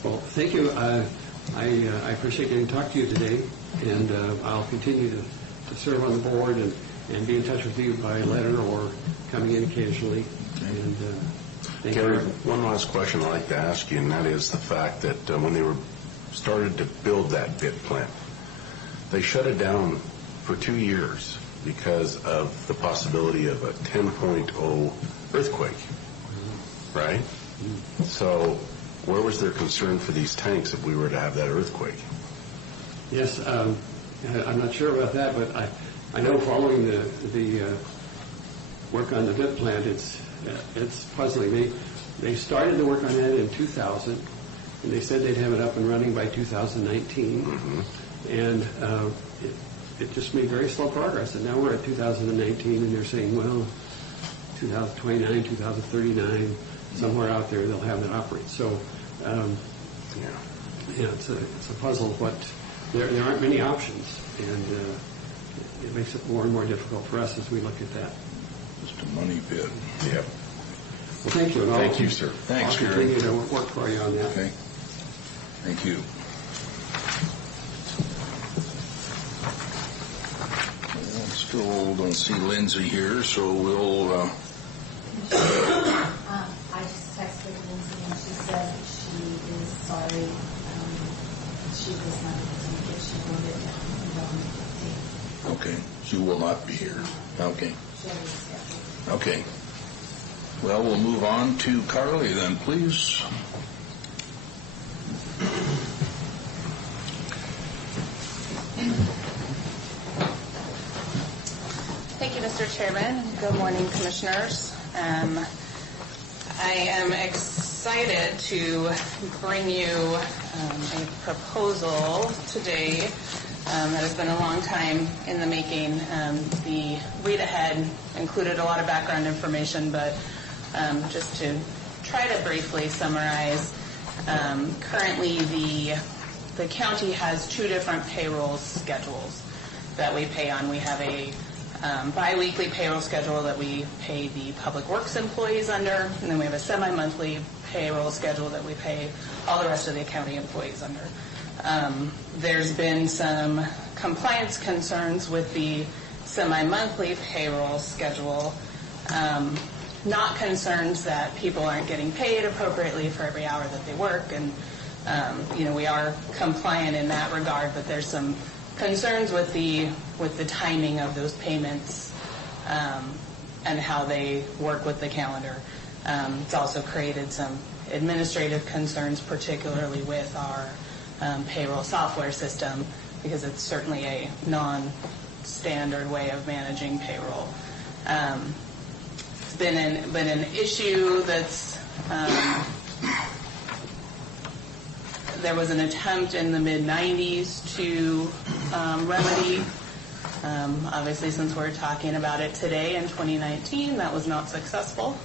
Well, thank you. I appreciate getting to talk to you today, and I'll continue to serve on the board and be in touch with you by letter or coming in occasionally. And thank Gary, you. one last question I'd like to ask you, and that is the fact that when they were started to build that bit plant, they shut it down for 2 years because of the possibility of a 10.0 earthquake, right? So where was their concern for these tanks if we were to have that earthquake? Yes, I'm not sure about that, but I know following the work on the bit plant, it's puzzling. They started the work on that in 2000, and they said they'd have it up and running by 2019, and it just made very slow progress. And now we're at 2019, and they're saying, well, 2029, 2039, somewhere out there they'll have that operate. So, it's a puzzle, but there aren't many options, and it makes it more and more difficult for us as we look at that. Just a money pit. Yep. Well, thank you. Thank you, sir. Thanks, I'll Gary. continue to work for you on that. Okay. Thank you. Still don't see Lindsay here, so we'll... I just texted Lindsay and she said she voted in 2016. Okay, Sue will not be here. Okay. She has rescheduled. Okay. Well, we'll move on to Carly then, please. Thank you, Mr. Chairman. Good morning, Commissioners. I am excited to bring you a proposal today that has been a long time in the making. The read ahead included a lot of background information, but just to try to briefly summarize, currently the county has two different payroll schedules that we pay on. We have a bi-weekly payroll schedule that we pay the public works employees under, and then we have a semi-monthly payroll schedule that we pay all the rest of the county employees under. There's been some compliance concerns with the semi-monthly payroll schedule, not concerns that people aren't getting paid appropriately for every hour that they work, and we are compliant in that regard, but there's some concerns with the timing of those payments and how they work with the calendar. It's also created some administrative concerns, particularly with our payroll software system, because it's certainly a non-standard way of managing payroll. It's been an issue that's there was an attempt in the mid-90s to remedy. Obviously, since we're talking about it today in 2019, that was not successful.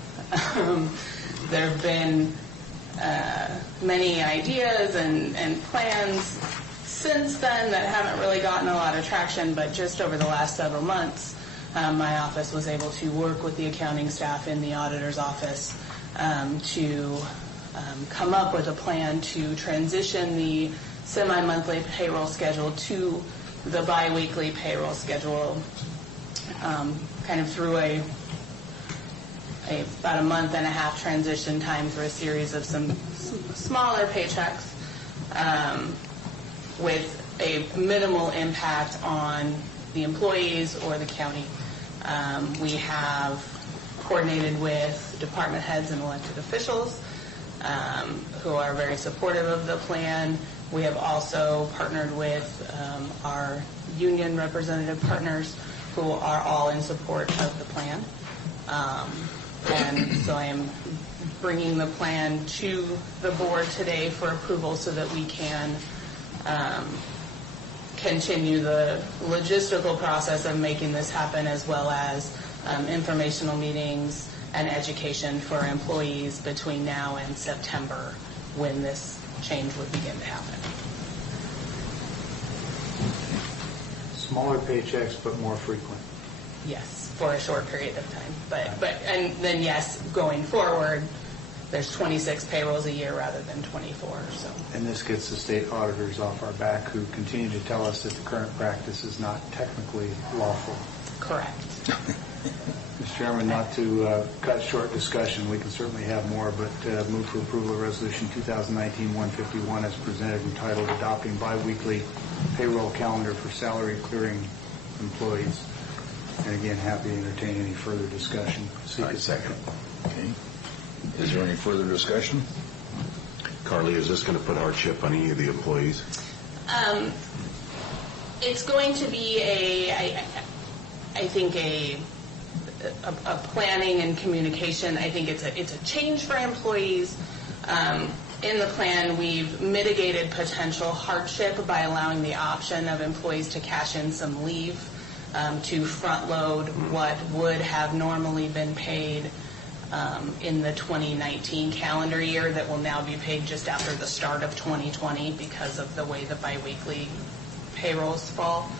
There have been many ideas and plans since then that haven't really gotten a lot of traction, but just over the last several months, my office was able to work with the accounting staff in the auditor's office to come up with a plan to transition the semi-monthly payroll schedule to the bi-weekly payroll schedule, kind of through about a month and a half transition time through a series of some smaller paychecks with a minimal impact on the employees or the county. We have coordinated with department heads and elected officials who are very supportive of the plan. We have also partnered with our union representative partners who are all in support of the plan. And so I am bringing the plan to the board today for approval so that we can continue the logistical process of making this happen, as well as informational meetings and education for employees between now and September, when this change would begin to happen. Smaller paychecks, but more frequent. Yes, for a short period of time. And then yes, going forward, there's 26 payrolls a year rather than 24. So. And this gets the state auditors off our back, who continue to tell us that the current practice is not technically lawful. Correct. Mr. Chairman, not to cut short discussion, we can certainly have more, but move for approval of Resolution 2019-151 as presented, entitled Adopting Biweekly Payroll Calendar for Salary Clearing Employees. And again, happy to entertain any further discussion. Seek a second. Okay. Is there any further discussion? Carly, is this going to put hardship on any of the employees? It's going to be I think a planning and communication. I think it's a change for employees. In the plan, we've mitigated potential hardship by allowing the option of employees to cash in some leave to front load what would have normally been paid in the 2019 calendar year that will now be paid just after the start of 2020 because of the way the biweekly payrolls fall.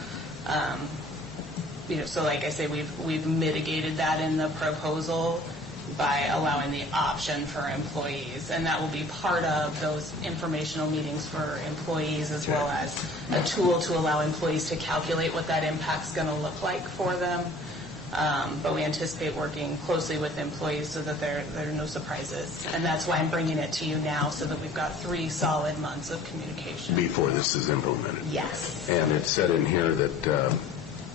So like I say, we've mitigated that in the proposal by allowing the option for employees, and that will be part of those informational meetings for employees, as well as a tool to allow employees to calculate what that impact's going to look like for them. But we anticipate working closely with employees so that there are no surprises. And that's why I'm bringing it to you now, so that we've got 3 solid months of communication. Before this is implemented. Yes. And it said in here that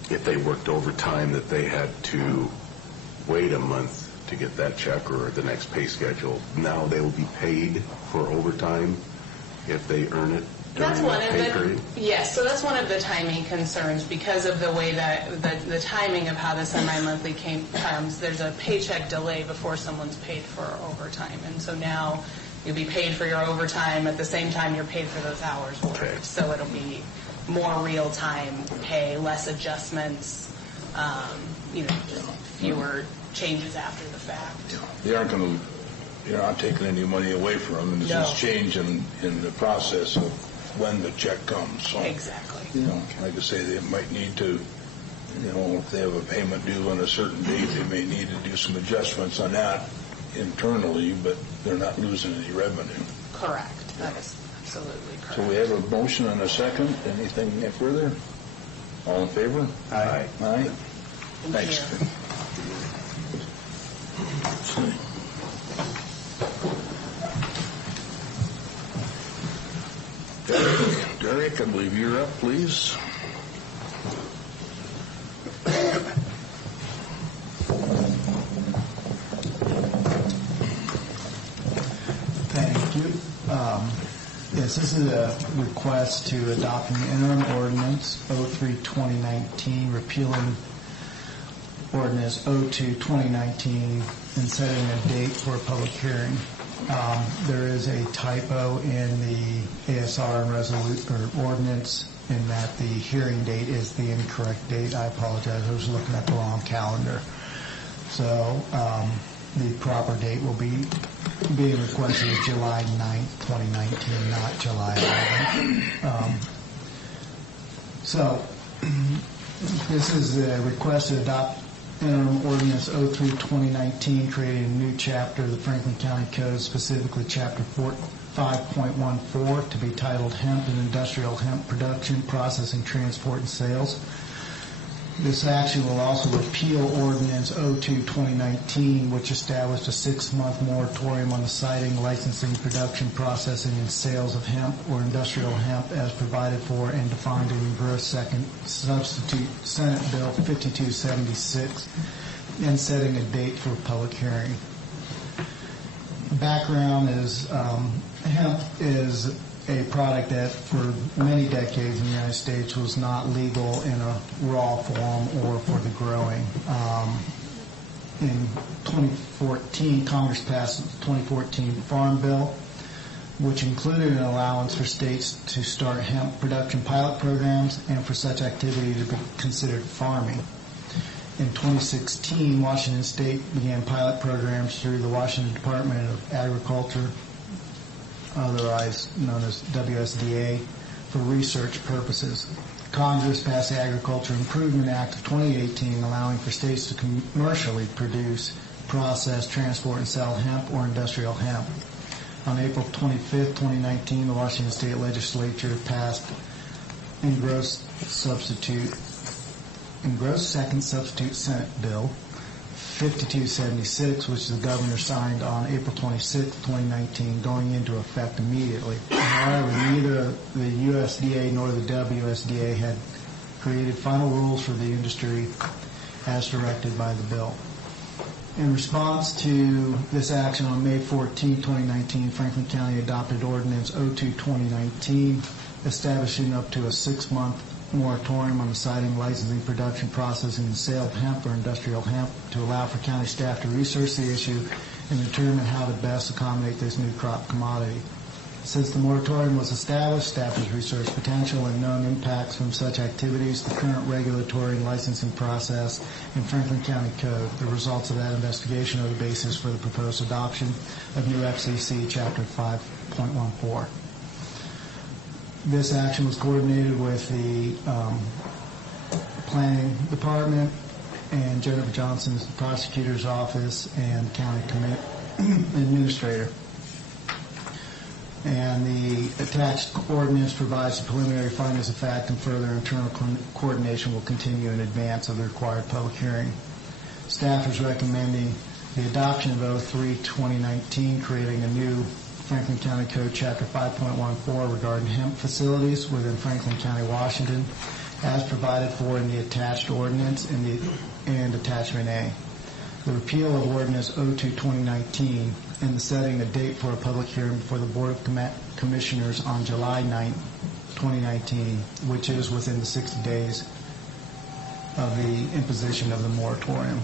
if they worked overtime, that they had to wait a month to get that check or the next pay schedule. Now they will be paid for overtime if they earn it during That's one that of pay the period? yes. So that's one of the timing concerns because of the way that the timing of how the semi-monthly comes. There's a paycheck delay before someone's paid for overtime, and so now you'll be paid for your overtime at the same time you're paid for those hours worked. Okay. So it'll be more real-time pay, less adjustments, just fewer changes after the fact. They aren't going to, you're not taking any money away from them, and it's just change in the process of when the check comes. So, exactly. Like I say, they might need to, if they have a payment due on a certain date, they may need to do some adjustments on that internally, but they're not losing any revenue. Correct. That is absolutely correct. So we have a motion and a second. Anything further? All in favor? Aye. Aye. Thank Thanks. you. Derek, I believe you're up, please. Thank you. Yes, this is a request to adopt an interim ordinance 03-2019, repealing ordinance 02-2019, and setting a date for a public hearing. There is a typo in the ASR ordinance in that the hearing date is the incorrect date. I apologize. I was looking at the wrong calendar. So the proper date will be being requested is July 9th, 2019, not July 11th. So this is a request to adopt interim ordinance 03-2019, creating a new chapter of the Franklin County Code, specifically Chapter 5.14, to be titled Hemp and Industrial Hemp Production, Processing, Transport, and Sales. This action will also repeal Ordinance 02-2019, which established a 6-month moratorium on the siting, licensing, production, processing, and sales of hemp or industrial hemp as provided for and defined in Engross Second Substitute Senate Bill 5276, and setting a date for a public hearing. Background is hemp is a product that for many decades in the United States was not legal in a raw form or for the growing. In 2014, Congress passed the 2014 Farm Bill, which included an allowance for states to start hemp production pilot programs and for such activity to be considered farming. In 2016, Washington State began pilot programs through the Washington Department of Agriculture, otherwise known as WSDA, for research purposes. Congress passed the Agriculture Improvement Act of 2018, allowing for states to commercially produce, process, transport, and sell hemp or industrial hemp. On April 25, 2019, the Washington State Legislature passed Engross Second Substitute Senate Bill 5276, which the governor signed on April 26, 2019, going into effect immediately. However, neither the USDA nor the WSDA had created final rules for the industry as directed by the bill. In response to this action, on May 14, 2019, Franklin County adopted Ordinance 02-2019, establishing up to a 6-month moratorium on the siting, licensing, production, processing, and sale of hemp or industrial hemp to allow for county staff to research the issue and determine how to best accommodate this new crop commodity. Since the moratorium was established, staff has researched potential and known impacts from such activities, the current regulatory and licensing process, and Franklin County Code. The results of that investigation are the basis for the proposed adoption of new FCC Chapter 5.14. This action was coordinated with the Planning Department and Jennifer Johnson's Prosecutor's Office and County Administrator. And the attached ordinance provides the preliminary findings of fact, and further internal coordination will continue in advance of the required public hearing. Staff is recommending the adoption of O3-2019, creating a new Franklin County Code Chapter 5.14 regarding hemp facilities within Franklin County, Washington, as provided for in the attached ordinance and Attachment A. The repeal of Ordinance O2-2019 and the setting a date for a public hearing before the Board of Commissioners on July 9, 2019, which is within the 60 days of the imposition of the moratorium.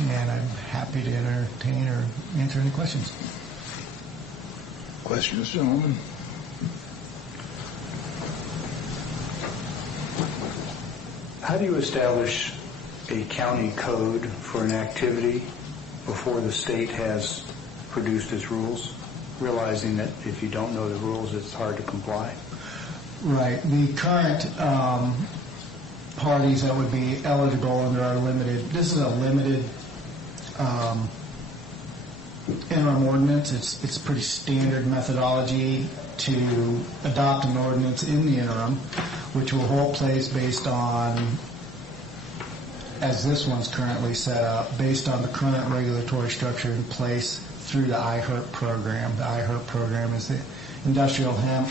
And I'm happy to entertain or answer any questions. Questions, gentlemen? How do you establish a county code for an activity before the state has produced its rules, realizing that if you don't know the rules, it's hard to comply? Right. The current parties that would be eligible under our this is a limited interim ordinance. It's pretty standard methodology to adopt an ordinance in the interim, which will hold place based on, as this one's currently set up, based on the current regulatory structure in place through the IHERP program. The IHERP program is the Industrial Hemp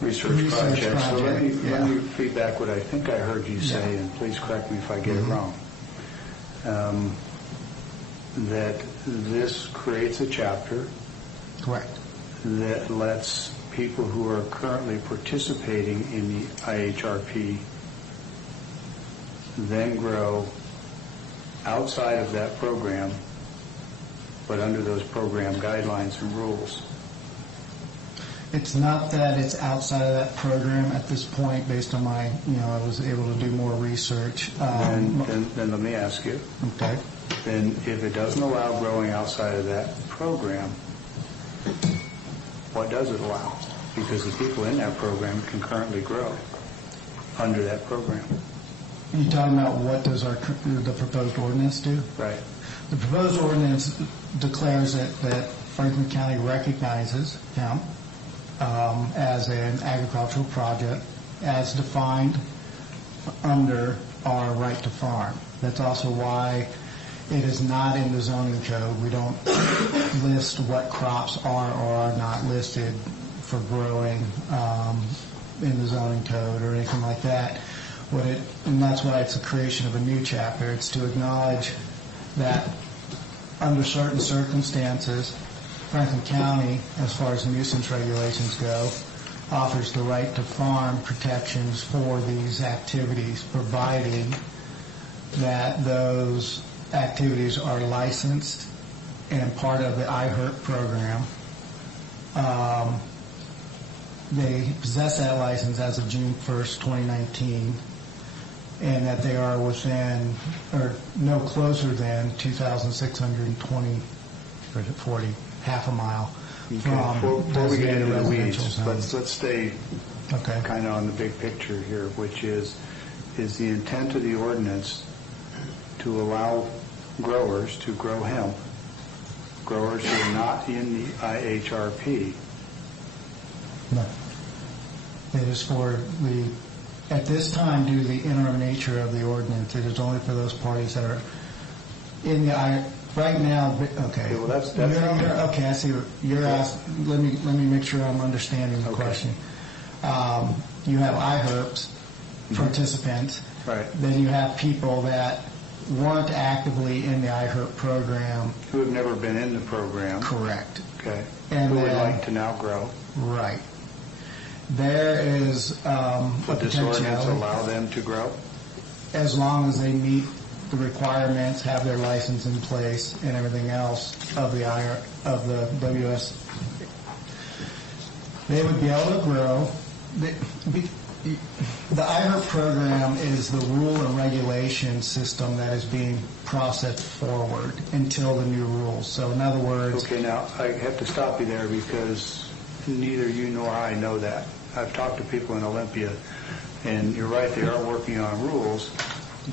Research project. So let me feedback what I think I heard you say, and please correct me if I get it wrong. That this creates a chapter. Correct. That lets people who are currently participating in the IHRP then grow outside of that program, but under those program guidelines and rules. It's not that it's outside of that program at this point, based on my, I was able to do more research. Then let me ask you. Okay. Then if it doesn't allow growing outside of that program, what does it allow? Because the people in that program can currently grow under that program. Are you talking about what does the proposed ordinance do? Right. The proposed ordinance declares that Franklin County recognizes hemp as an agricultural project as defined under our right to farm. That's also why it is not in the zoning code. We don't list what crops are or are not listed for growing in the zoning code or anything like that. And that's why it's a creation of a new chapter. It's to acknowledge that under certain circumstances, Franklin County, as far as nuisance regulations go, offers the right to farm protections for these activities, providing that those activities are licensed and part of the IHERP program. They possess that license as of June 1st, 2019, and that they are within, or no closer than 2,620, or 40, half a mile from before we get into the weeds, zones. let's stay kind of on the big picture here, which is the intent of the ordinance to allow growers to grow hemp, growers who are not in the IHRP. No. It is for at this time, due to the interim nature of the ordinance, it is only for those parties that are in the right now. Okay. Well, that's okay. I see what you're asking. Let me make sure I'm understanding the question. You have IHERPs participants. Right. Then you have people that weren't actively in the IHERP program. Who have never been in the program. Correct. Okay. And who would like to now grow. Right. There is Would this ordinance allow them to grow? As long as they meet the requirements, have their license in place, and everything else of the WS. They would be able to grow. The IHERP program is the rule and regulation system that is being processed forward until the new rules. So in other words... Okay, now I have to stop you there because neither you nor I know that. I've talked to people in Olympia, and you're right, they are working on rules,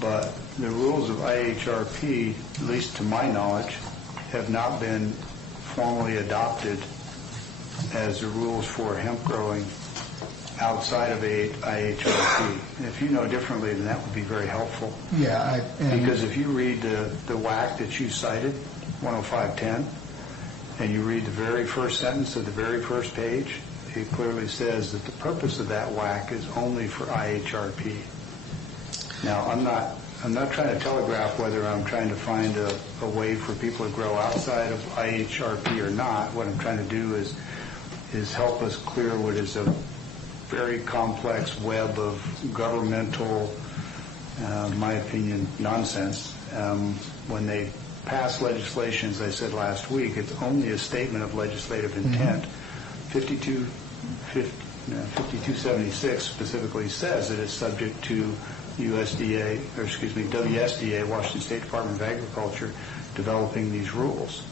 but the rules of IHRP, at least to my knowledge, have not been formally adopted as the rules for hemp growing outside of IHRP. And if you know differently, then that would be very helpful. Yeah, Because if you read the WAC that you cited, 10510, and you read the very first sentence of the very first page, it clearly says that the purpose of that WAC is only for IHRP. Now, I'm not trying to telegraph whether I'm trying to find a way for people to grow outside of IHRP or not. What I'm trying to do is help us clear what is a very complex web of governmental, in my opinion, nonsense. When they pass legislation, as I said last week, it's only a statement of legislative intent. 5276 specifically says that it's subject to WSDA, Washington State Department of Agriculture, developing these rules.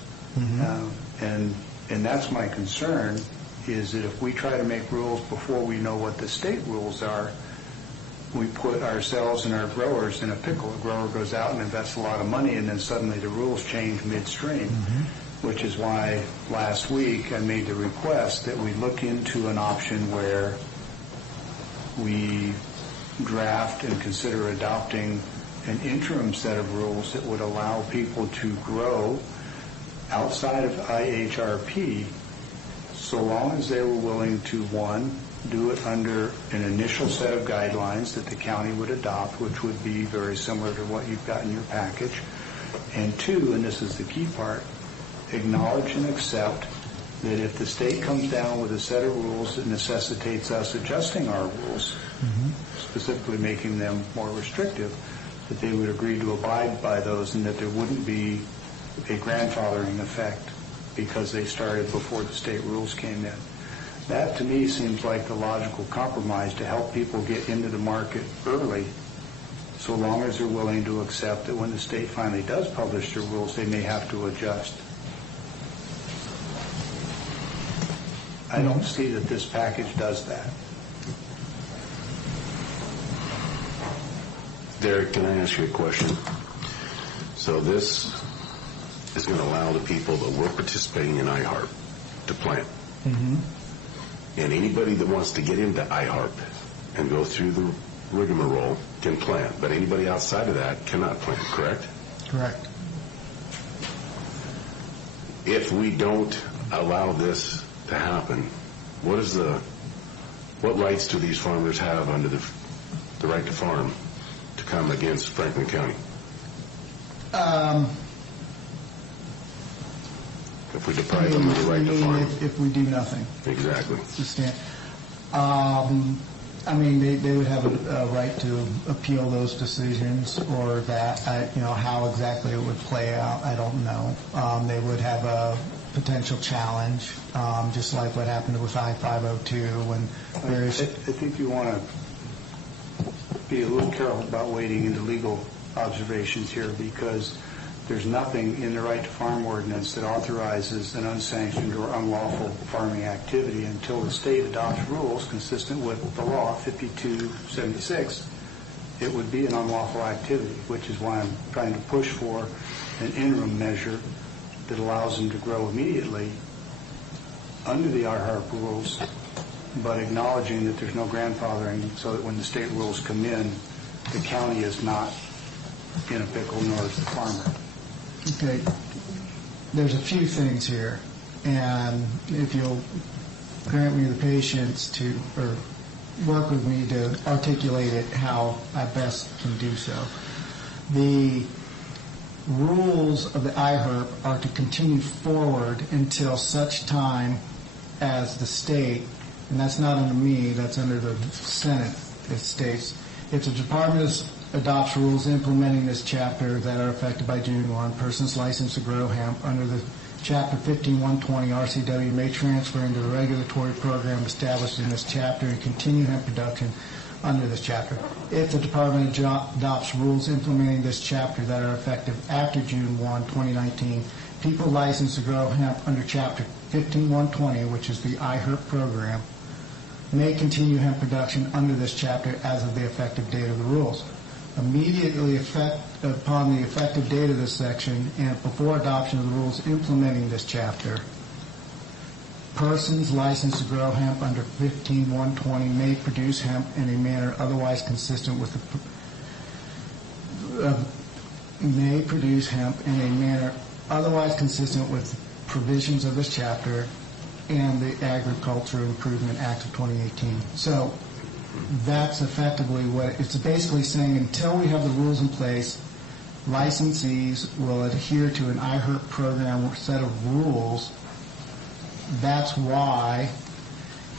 And that's my concern, is that if we try to make rules before we know what the state rules are, we put ourselves and our growers in a pickle. A grower goes out and invests a lot of money, and then suddenly the rules change midstream, which is why last week I made the request that we look into an option where we draft and consider adopting an interim set of rules that would allow people to grow outside of IHRP so long as they were willing to, one, do it under an initial set of guidelines that the county would adopt, which would be very similar to what you've got in your package, and two, and this is the key part, acknowledge and accept that if the state comes down with a set of rules that necessitates us adjusting our rules, specifically making them more restrictive, that they would agree to abide by those and that there wouldn't be a grandfathering effect because they started before the state rules came in. That, to me, seems like the logical compromise to help people get into the market early, so long as they're willing to accept that when the state finally does publish their rules, they may have to adjust. I don't see that this package does that. Derek, can I ask you a question? So this is going to allow the people that were participating in IHARP to plant. And anybody that wants to get into IHARP and go through the rigmarole can plant, but anybody outside of that cannot plant, correct? Correct. If we don't allow this to happen, what rights do these farmers have under the right to farm to come against Franklin County? If we deprive them of the right to farm. If we do nothing. Exactly. I mean, they would have a right to appeal those decisions, or that, how exactly it would play out, I don't know. They would have a potential challenge, just like what happened with I-502 when various... I think you want to be a little careful about wading into legal observations here, because there's nothing in the right to farm ordinance that authorizes an unsanctioned or unlawful farming activity until the state adopts rules consistent with the law, 5276. It would be an unlawful activity, which is why I'm trying to push for an interim measure that allows them to grow immediately under the IHARP rules, but acknowledging that there's no grandfathering, so that when the state rules come in, the county is not in a pickle, nor is the farmer. Okay, there's a few things here, and if you'll grant me the patience to, or work with me to articulate it how I best can do so. The rules of the IHRP are to continue forward until such time as the state, and that's not under me, that's under the Senate, it states, if the department adopts rules implementing this chapter that are effective by June 1, persons licensed to grow hemp under the Chapter 15120 RCW may transfer into the regulatory program established in this chapter and continue hemp production under this chapter. If the department adopts rules implementing this chapter that are effective after June 1, 2019, people licensed to grow hemp under Chapter 15120, which is the IHRP program, may continue hemp production under this chapter as of the effective date of the rules. Immediately upon the effective date of this section and before adoption of the rules implementing this chapter, persons licensed to grow hemp under 15-120 may produce hemp in a manner otherwise consistent with provisions of this chapter and the Agriculture Improvement Act of 2018. So that's effectively what it's basically saying. Until we have the rules in place, licensees will adhere to an IHERP program or set of rules. That's why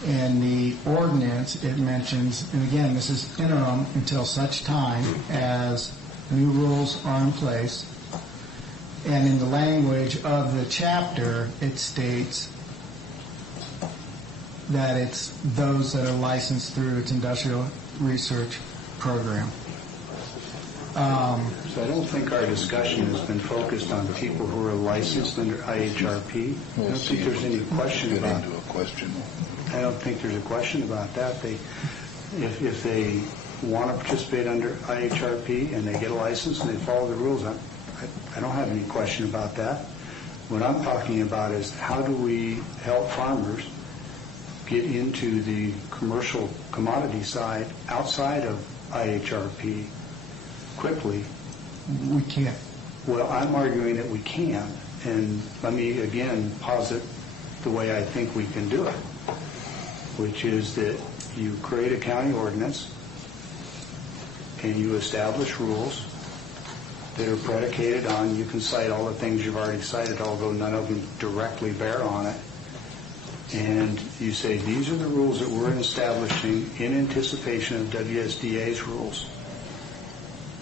in the ordinance it mentions, and again, this is interim until such time as new rules are in place. And in the language of the chapter, it states that it's those that are licensed through its industrial research program. So I don't think our discussion has been focused on people who are licensed under IHRP. I don't think there's any question about it. I don't think there's a question about that. If they want to participate under IHRP and they get a license and they follow the rules, I don't have any question about that. What I'm talking about is how do we help farmers get into the commercial commodity side outside of IHRP quickly. We can't. Well, I'm arguing that we can, and let me again posit the way I think we can do it, which is that you create a county ordinance and you establish rules that are predicated on, you can cite all the things you've already cited, although none of them directly bear on it, and you say these are the rules that we're establishing in anticipation of WSDA's rules.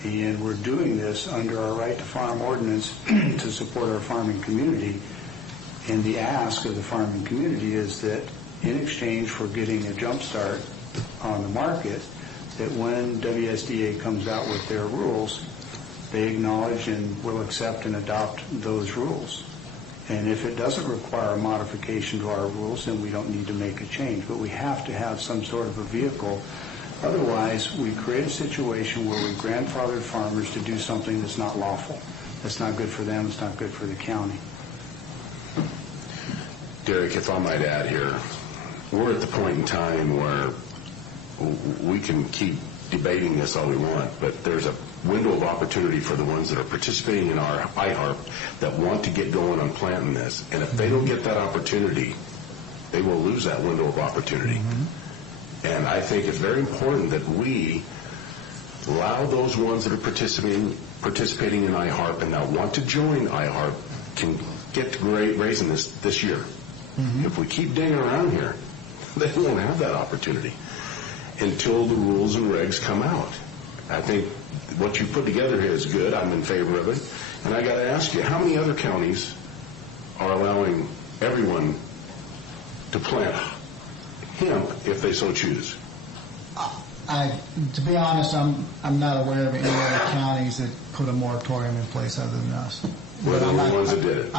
And we're doing this under our Right to Farm ordinance to support our farming community. And the ask of the farming community is that in exchange for getting a jump start on the market, that when WSDA comes out with their rules, they acknowledge and will accept and adopt those rules. And if it doesn't require a modification to our rules, then we don't need to make a change. But we have to have some sort of a vehicle. Otherwise, we create a situation where we grandfather farmers to do something that's not lawful. That's not good for them. It's not good for the county. Derek, if I might add here, we're at the point in time where we can keep debating this all we want, but there's a window of opportunity for the ones that are participating in our IHARP that want to get going on planting this. And if they don't get that opportunity, they will lose that window of opportunity. Mm-hmm. And I think it's very important that we allow those ones that are participating in IHARP and now want to join IHARP can get to raising this year. Mm-hmm. If we keep digging around here, they won't have that opportunity until the rules and regs come out. I think what you put together here is good. I'm in favor of it. And I got to ask you, how many other counties are allowing everyone to plant hemp if they so choose? To be honest, I'm not aware of any other counties that put a moratorium in place other than us. Well, the only ones that did it.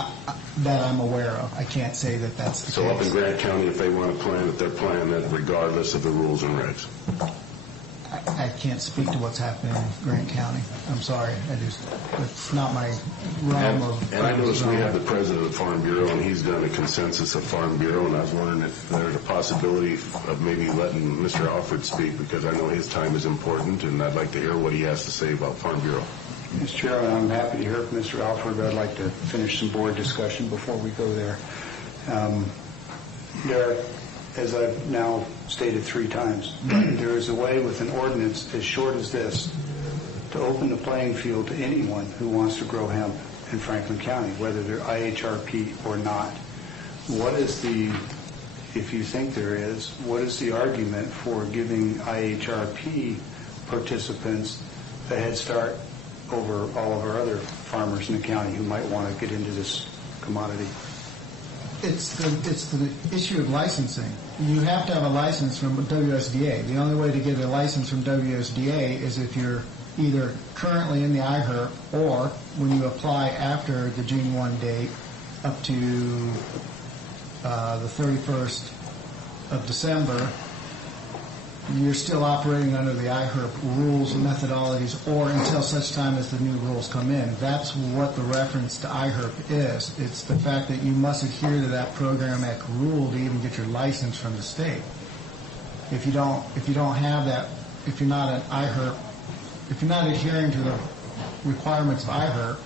That I'm aware of. I can't say that that's the case. So up in Grant County, if they want to plant it, they're planting it regardless of the rules and regs. I can't speak to what's happening in Grant County. I'm sorry. It's not my realm of... And I noticed we have the president of Farm Bureau, and he's done a consensus of Farm Bureau, and I was wondering if there's a possibility of maybe letting Mr. Alford speak, because I know his time is important, and I'd like to hear what he has to say about Farm Bureau. Mr. Chairman, I'm happy to hear from Mr. Alford, but I'd like to finish some board discussion before we go there. Derek, as I've now stated 3 times, there is a way with an ordinance as short as this to open the playing field to anyone who wants to grow hemp in Franklin County, whether they're IHRP or not. What is the, if you think there is, what is the argument for giving IHRP participants a head start over all of our other farmers in the county who might want to get into this commodity? It's the issue of licensing. You have to have a license from WSDA. The only way to get a license from WSDA is if you're either currently in the IHERP or when you apply after the June 1 date up to the 31st of December, you're still operating under the IHERP rules and methodologies, or until such time as the new rules come in. That's what the reference to IHERP is. It's the fact that you must adhere to that Program Act rule to even get your license from the state. If you don't have that, if you're not an IHERP, if you're not adhering to the requirements of IHERP,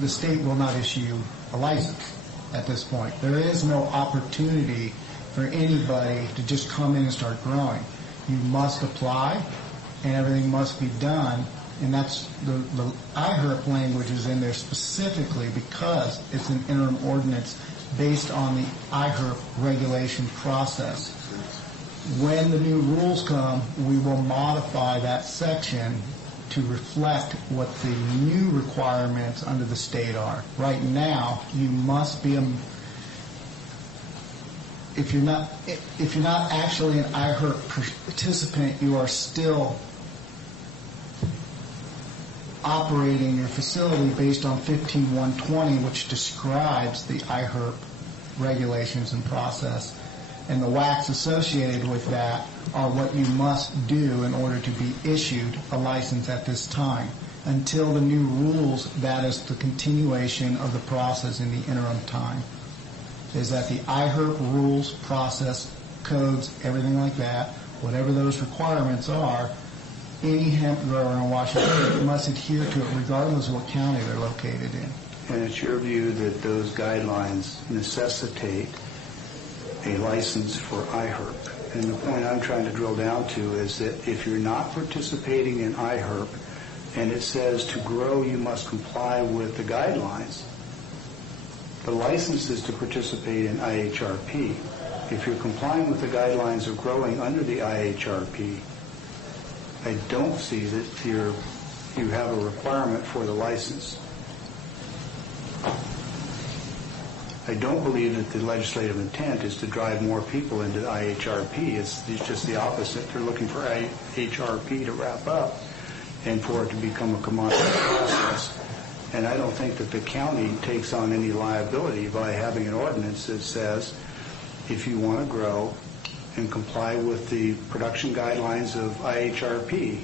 the state will not issue you a license at this point. There is no opportunity for anybody to just come in and start growing. You must apply, and everything must be done, and that's the IHERP language is in there specifically because it's an interim ordinance based on the IHERP regulation process. When the new rules come, we will modify that section to reflect what the new requirements under the state are. Right now, you must be if you're not actually an IHERP participant, you are still operating your facility based on 15.120, which describes the IHERP regulations and process. And the WACs associated with that are what you must do in order to be issued a license at this time. Until the new rules, that is the continuation of the process in the interim time. Is that the IHERP rules, process, codes, everything like that, whatever those requirements are, any hemp grower in Washington State must adhere to it regardless of what county they're located in. And it's your view that those guidelines necessitate a license for IHERP. And the point I'm trying to drill down to is that if you're not participating in IHERP and it says to grow you must comply with the guidelines, the license is to participate in IHRP. If you're complying with the guidelines of growing under the IHRP, I don't see that you have a requirement for the license. I don't believe that the legislative intent is to drive more people into the IHRP. It's just the opposite. They're looking for IHRP to wrap up and for it to become a commodity process. And I don't think that the county takes on any liability by having an ordinance that says if you want to grow and comply with the production guidelines of IHRP,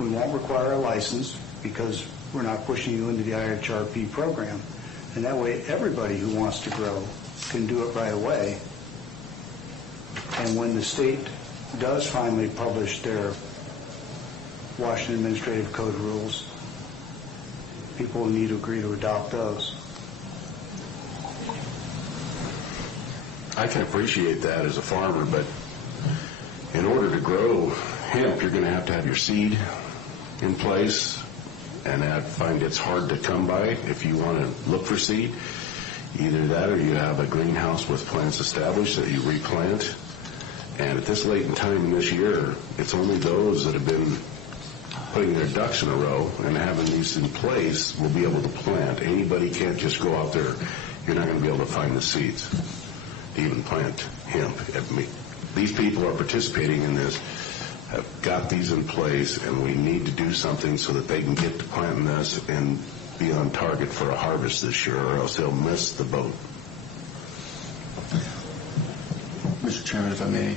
we won't require a license because we're not pushing you into the IHRP program. And that way everybody who wants to grow can do it right away. And when the state does finally publish their Washington Administrative Code rules, people will need to agree to adopt those. I can appreciate that as a farmer, but in order to grow hemp, you're going to have your seed in place, and I find it's hard to come by if you want to look for seed. Either that or you have a greenhouse with plants established that you replant. And at this late in time this year, it's only those that have been putting their ducks in a row and having these in place will be able to plant. Anybody can't just go out there. You're not going to be able to find the seeds to even plant hemp. These people are participating in this, have got these in place, and we need to do something so that they can get to planting this and be on target for a harvest this year, or else they'll miss the boat. Mr. Chairman, if I may,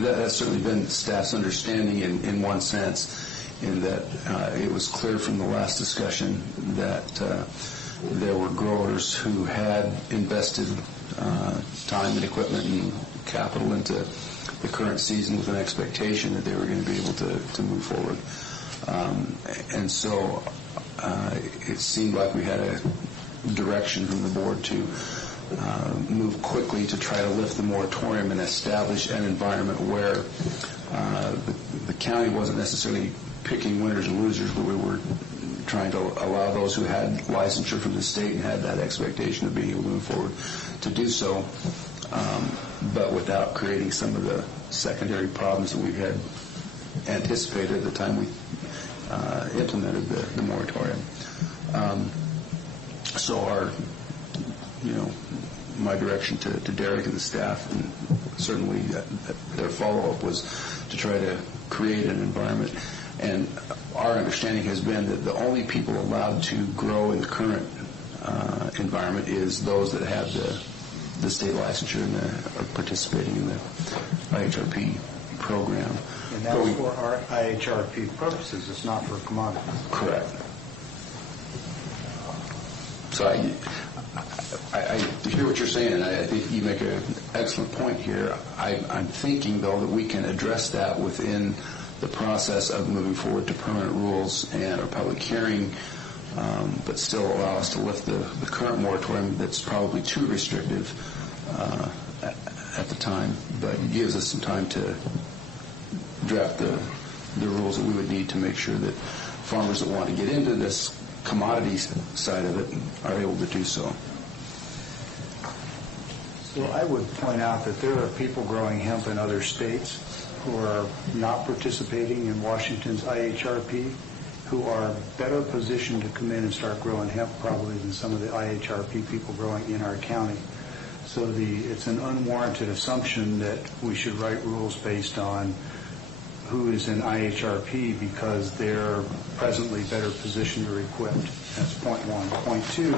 that's certainly been staff's understanding in one sense, in that it was clear from the last discussion that there were growers who had invested time and equipment and capital into the current season with an expectation that they were going to be able to move forward. And so it seemed like we had a direction from the board to move quickly to try to lift the moratorium and establish an environment where the county wasn't necessarily picking winners and losers, but we were trying to allow those who had licensure from the state and had that expectation of being able to move forward to do so, but without creating some of the secondary problems that we had anticipated at the time we implemented the moratorium. So my direction to Derek and the staff, and certainly their follow-up, was to try to create an environment. And our understanding has been that the only people allowed to grow in the current environment is those that have the state licensure and are participating in the IHRP program. And that's for our IHRP purposes, it's not for commodities. Correct. So I hear what you're saying, and I think you make an excellent point here. I'm thinking, though, that we can address that within the process of moving forward to permanent rules and our public hearing, but still allow us to lift the current moratorium that's probably too restrictive at the time, but it gives us some time to draft the rules that we would need to make sure that farmers that want to get into this commodities side of it are able to do so. So I would point out that there are people growing hemp in other states who are not participating in Washington's IHRP who are better positioned to come in and start growing hemp probably than some of the IHRP people growing in our county. So it's an unwarranted assumption that we should write rules based on who is in IHRP because they're presently better positioned or equipped. That's point one. Point two,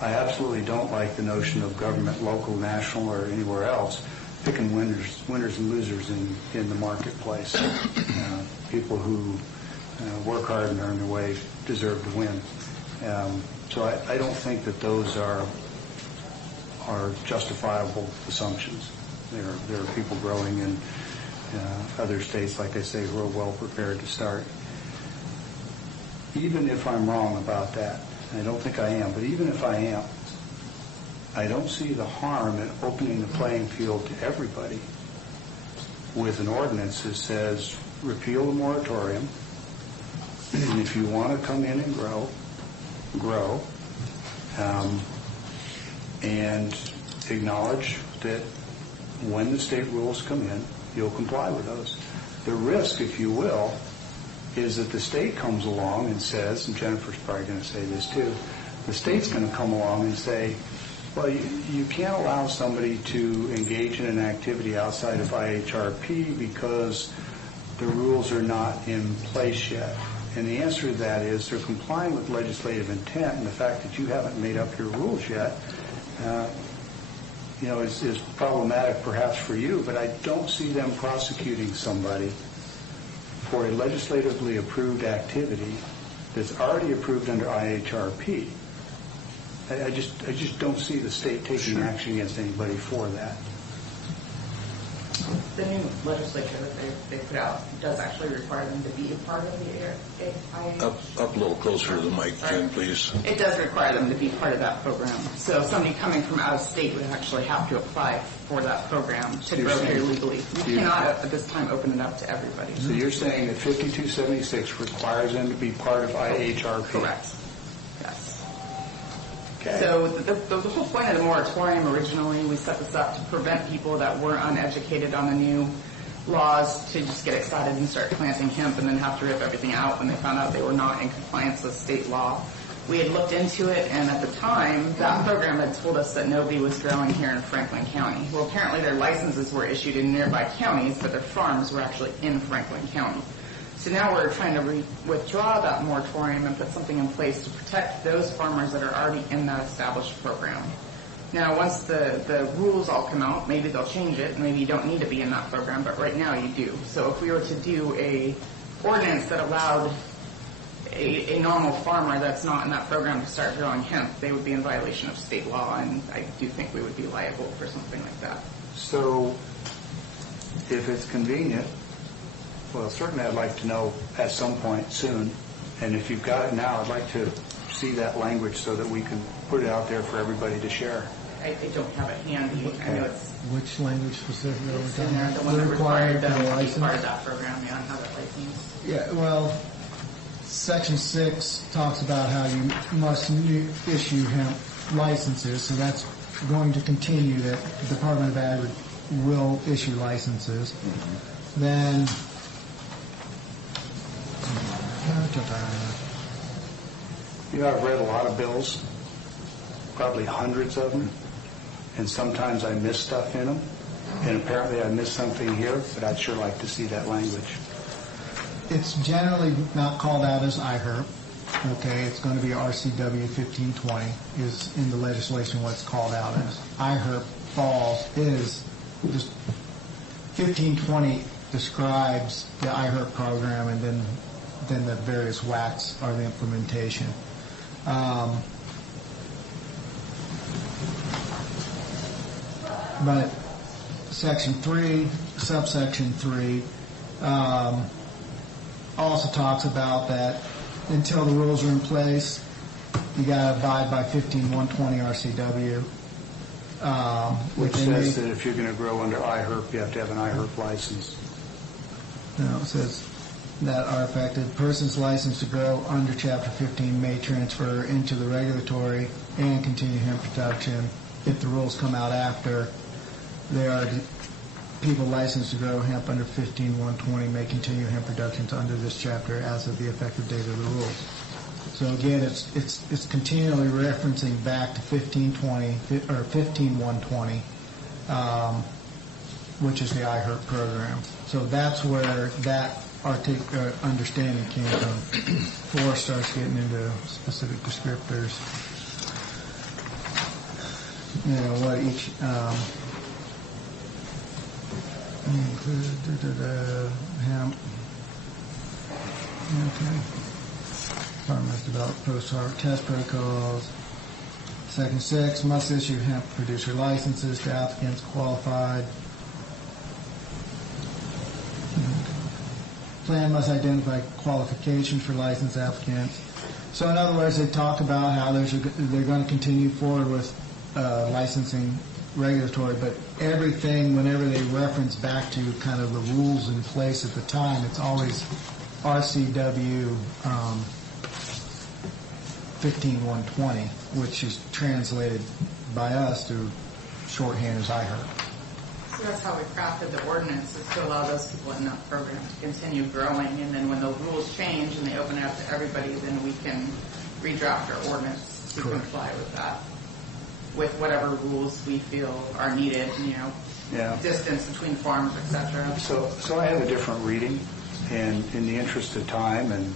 I absolutely don't like the notion of government, local, national, or anywhere else picking winners and losers in the marketplace. People who work hard and earn their way deserve to win. So I don't think that those are justifiable assumptions. There are people growing in other states, like I say, who are well prepared to start. Even if I'm wrong about that, and I don't think I am, but even if I am, I don't see the harm in opening the playing field to everybody with an ordinance that says repeal the moratorium, and if you want to come in and grow, and acknowledge that when the state rules come in, you'll comply with those. The risk, if you will, is that the state comes along and says, and Jennifer's probably going to say this too, the state's going to come along and say, well, you can't allow somebody to engage in an activity outside of IHRP because the rules are not in place yet. And the answer to that is they're complying with legislative intent, and the fact that you haven't made up your rules yet is problematic perhaps for you, but I don't see them prosecuting somebody for a legislatively approved activity that's already approved under IHRP. I just don't see the state taking action against anybody for that. The new legislature that they put out does actually require them to be a part of the IHRP. Up a little closer to the mic, Jen, please. It does require them to be part of that program. So somebody coming from out of state would actually have to apply for that program to grow here legally. We cannot at this time open it up to everybody. So you're saying that 5276 requires them to be part of IHRP? Correct. Yes. Okay. So the whole point of the moratorium originally, we set this up to prevent people that were uneducated on the new laws to just get excited and start planting hemp and then have to rip everything out when they found out they were not in compliance with state law. We had looked into it, and at the time, that program had told us that nobody was growing here in Franklin County. Well, apparently their licenses were issued in nearby counties, but their farms were actually in Franklin County. So now we're trying to withdraw that moratorium and put something in place to protect those farmers that are already in that established program. Now, once the rules all come out, maybe they'll change it, and maybe you don't need to be in that program, but right now you do. So if we were to do a ordinance that allowed a normal farmer that's not in that program to start growing hemp, they would be in violation of state law, and I do think we would be liable for something like that. So if it's convenient, well, certainly I'd like to know at some point soon, and if you've got it now, I'd like to see that language so that we can put it out there for everybody to share. I don't have it handy. Okay. I know it's Which language specifically? in there, the one that required them to be part of license? that program, yeah, and have it licensed. Yeah, well, Section 6 talks about how you must issue hemp licenses, so that's going to continue, that the Department of Ag will issue licenses. Then, I've read a lot of bills, probably hundreds of them, and sometimes I miss stuff in them, and apparently I missed something here, but I'd sure like to see that language. it's generally not called out as IHRP. Okay, it's going to be RCW 1520 is in the legislation what's called out as. IHRP falls is just 1520 describes the iHerb program, and then the various WACs are the implementation. But Section 3, subsection 3, also talks about that until the rules are in place, you got to abide by 15120 RCW. Which says that if you're going to grow under iHerb, you have to have an iHerb license. No, it says that are affected. Persons licensed to grow under Chapter 15 may transfer into the regulatory and continue hemp production. If the rules come out after, there are people licensed to grow hemp under 15120 may continue hemp productions under this chapter as of the effective date of the rules. So again, it's continually referencing back to 15120, which is the iHerb program. So that's where that understanding came from. 4 starts getting into specific descriptors. You know what each hemp. Okay. Farmers develop post-harvest test protocols. Section 6 must issue hemp producer licenses to applicants qualified. Plan must identify qualifications for licensed applicants. So in other words, they talk about how they're going to continue forward with licensing regulatory, but everything, whenever they reference back to kind of the rules in place at the time, it's always RCW 15120, which is translated by us to shorthand as iHerb. So that's how we crafted the ordinance, is to allow those people in that program to continue growing, and then when the rules change and they open it up to everybody, then we can redraft our ordinance to comply with that, with whatever rules we feel are needed, distance between farms, etc. So I have a different reading, and in the interest of time and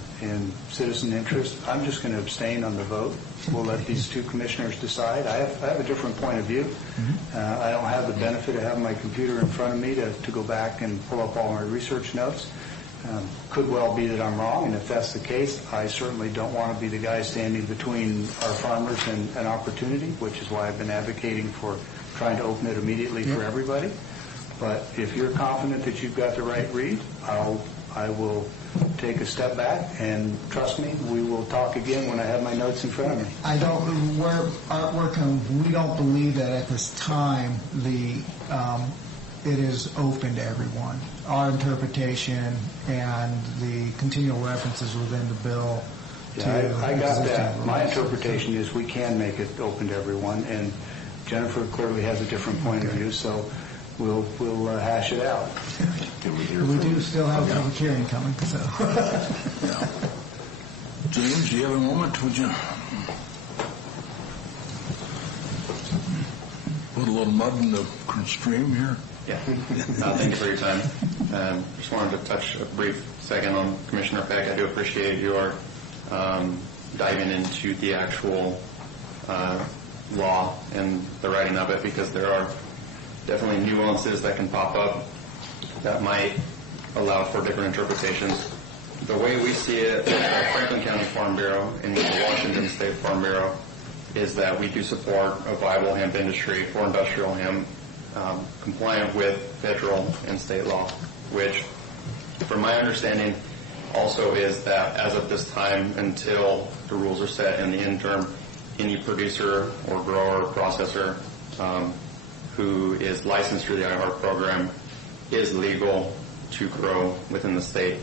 citizen interest, I'm just going to abstain on the vote. We'll let these 2 commissioners decide. I have a different point of view. I don't have the benefit of having my computer in front of me to go back and pull up all my research notes. Could well be that I'm wrong, and if that's the case, I certainly don't want to be the guy standing between our farmers and an opportunity, which is why I've been advocating for trying to open it immediately for everybody. But if you're confident that you've got the right read, I will take a step back, and trust me, we will talk again when I have my notes in front of me. We don't believe that at this time it is open to everyone. Our interpretation and the continual references within the bill. I got that. My interpretation is we can make it open to everyone, and Jennifer clearly has a different point of view, so we'll hash it out. We do still have a public hearing coming, so. James, do you have a moment? Would you put a little mud in the stream here? Yeah. Thank you for your time. Just wanted to touch a brief second on Commissioner Peck. I do appreciate your diving into the actual law and the writing of it, because there are definitely nuances that can pop up that might allow for different interpretations. The way we see it at Franklin County Farm Bureau and the Washington State Farm Bureau is that we do support a viable hemp industry for industrial hemp, compliant with federal and state law, which, from my understanding, also is that as of this time, until the rules are set in the interim, any producer or grower or processor who is licensed through the iHerb program is legal to grow within the state.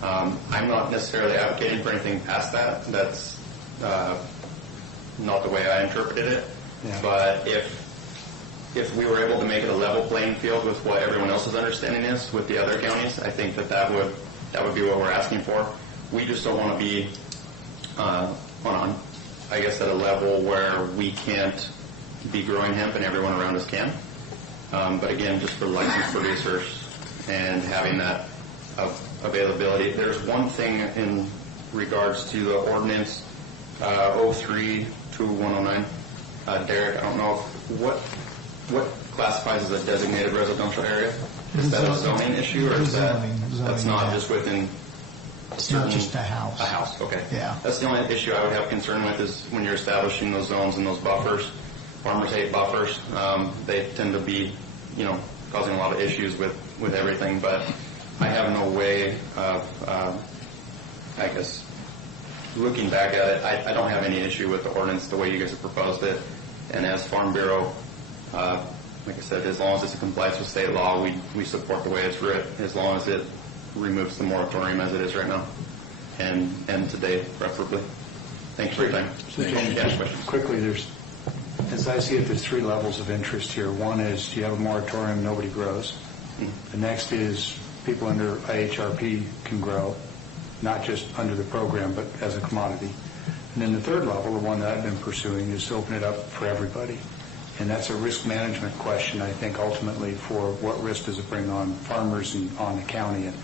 I'm not necessarily advocating for anything past that. That's not the way I interpreted it. Yeah. But if we were able to make it a level playing field with what everyone else's understanding is with the other counties, I think that would be what we're asking for. We just don't want to be at a level where we can't be growing hemp and everyone around us can. But again, just for licensed producers and having that availability. There's one thing in regards to the ordinance 03-2109. Derek, I don't know what classifies as a designated residential area. Is that a zoning issue, or is that, that's not yeah. just within? It's not just a house. A house, okay. Yeah. That's the only issue I would have concern with is when you're establishing those zones and those buffers. Farmers hate buffers. They tend to be, causing a lot of issues with everything, but I have no way of, I guess, looking back at it, I don't have any issue with the ordinance the way you guys have proposed it. And as Farm Bureau, like I said, as long as it's in compliance with state law, we support the way it's written, as long as it removes the moratorium as it is right now, and today, preferably. Thanks for your time. Quickly, as I see it, there's 3 levels of interest here. One is you have a moratorium, nobody grows. The next is people under IHRP can grow, not just under the program, but as a commodity. And then the third level, the one that I've been pursuing, is to open it up for everybody. And that's a risk management question, I think, ultimately, for what risk does it bring on farmers and on the county. And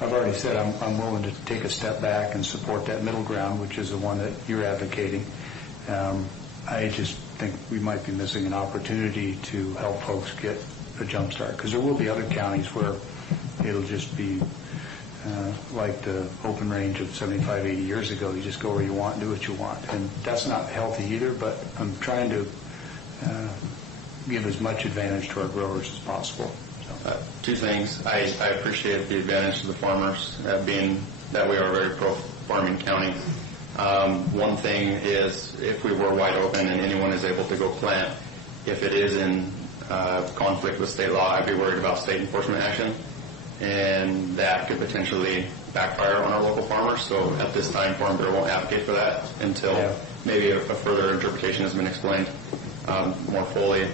I've already said I'm willing to take a step back and support that middle ground, which is the one that you're advocating. I just think we might be missing an opportunity to help folks get a jump start, because there will be other counties where it'll just be like the open range of 75, 80 years ago. You just go where you want and do what you want. And that's not healthy either, but I'm trying to give as much advantage to our growers as possible. So. 2 things. I appreciate the advantage to the farmers, being that we are a very pro-farming county. One thing is, if we were wide open and anyone is able to go plant, if it is in conflict with state law, I'd be worried about state enforcement action, and that could potentially backfire on our local farmers. So at this time, Farm Bureau won't advocate for that until maybe a further interpretation has been explained more fully.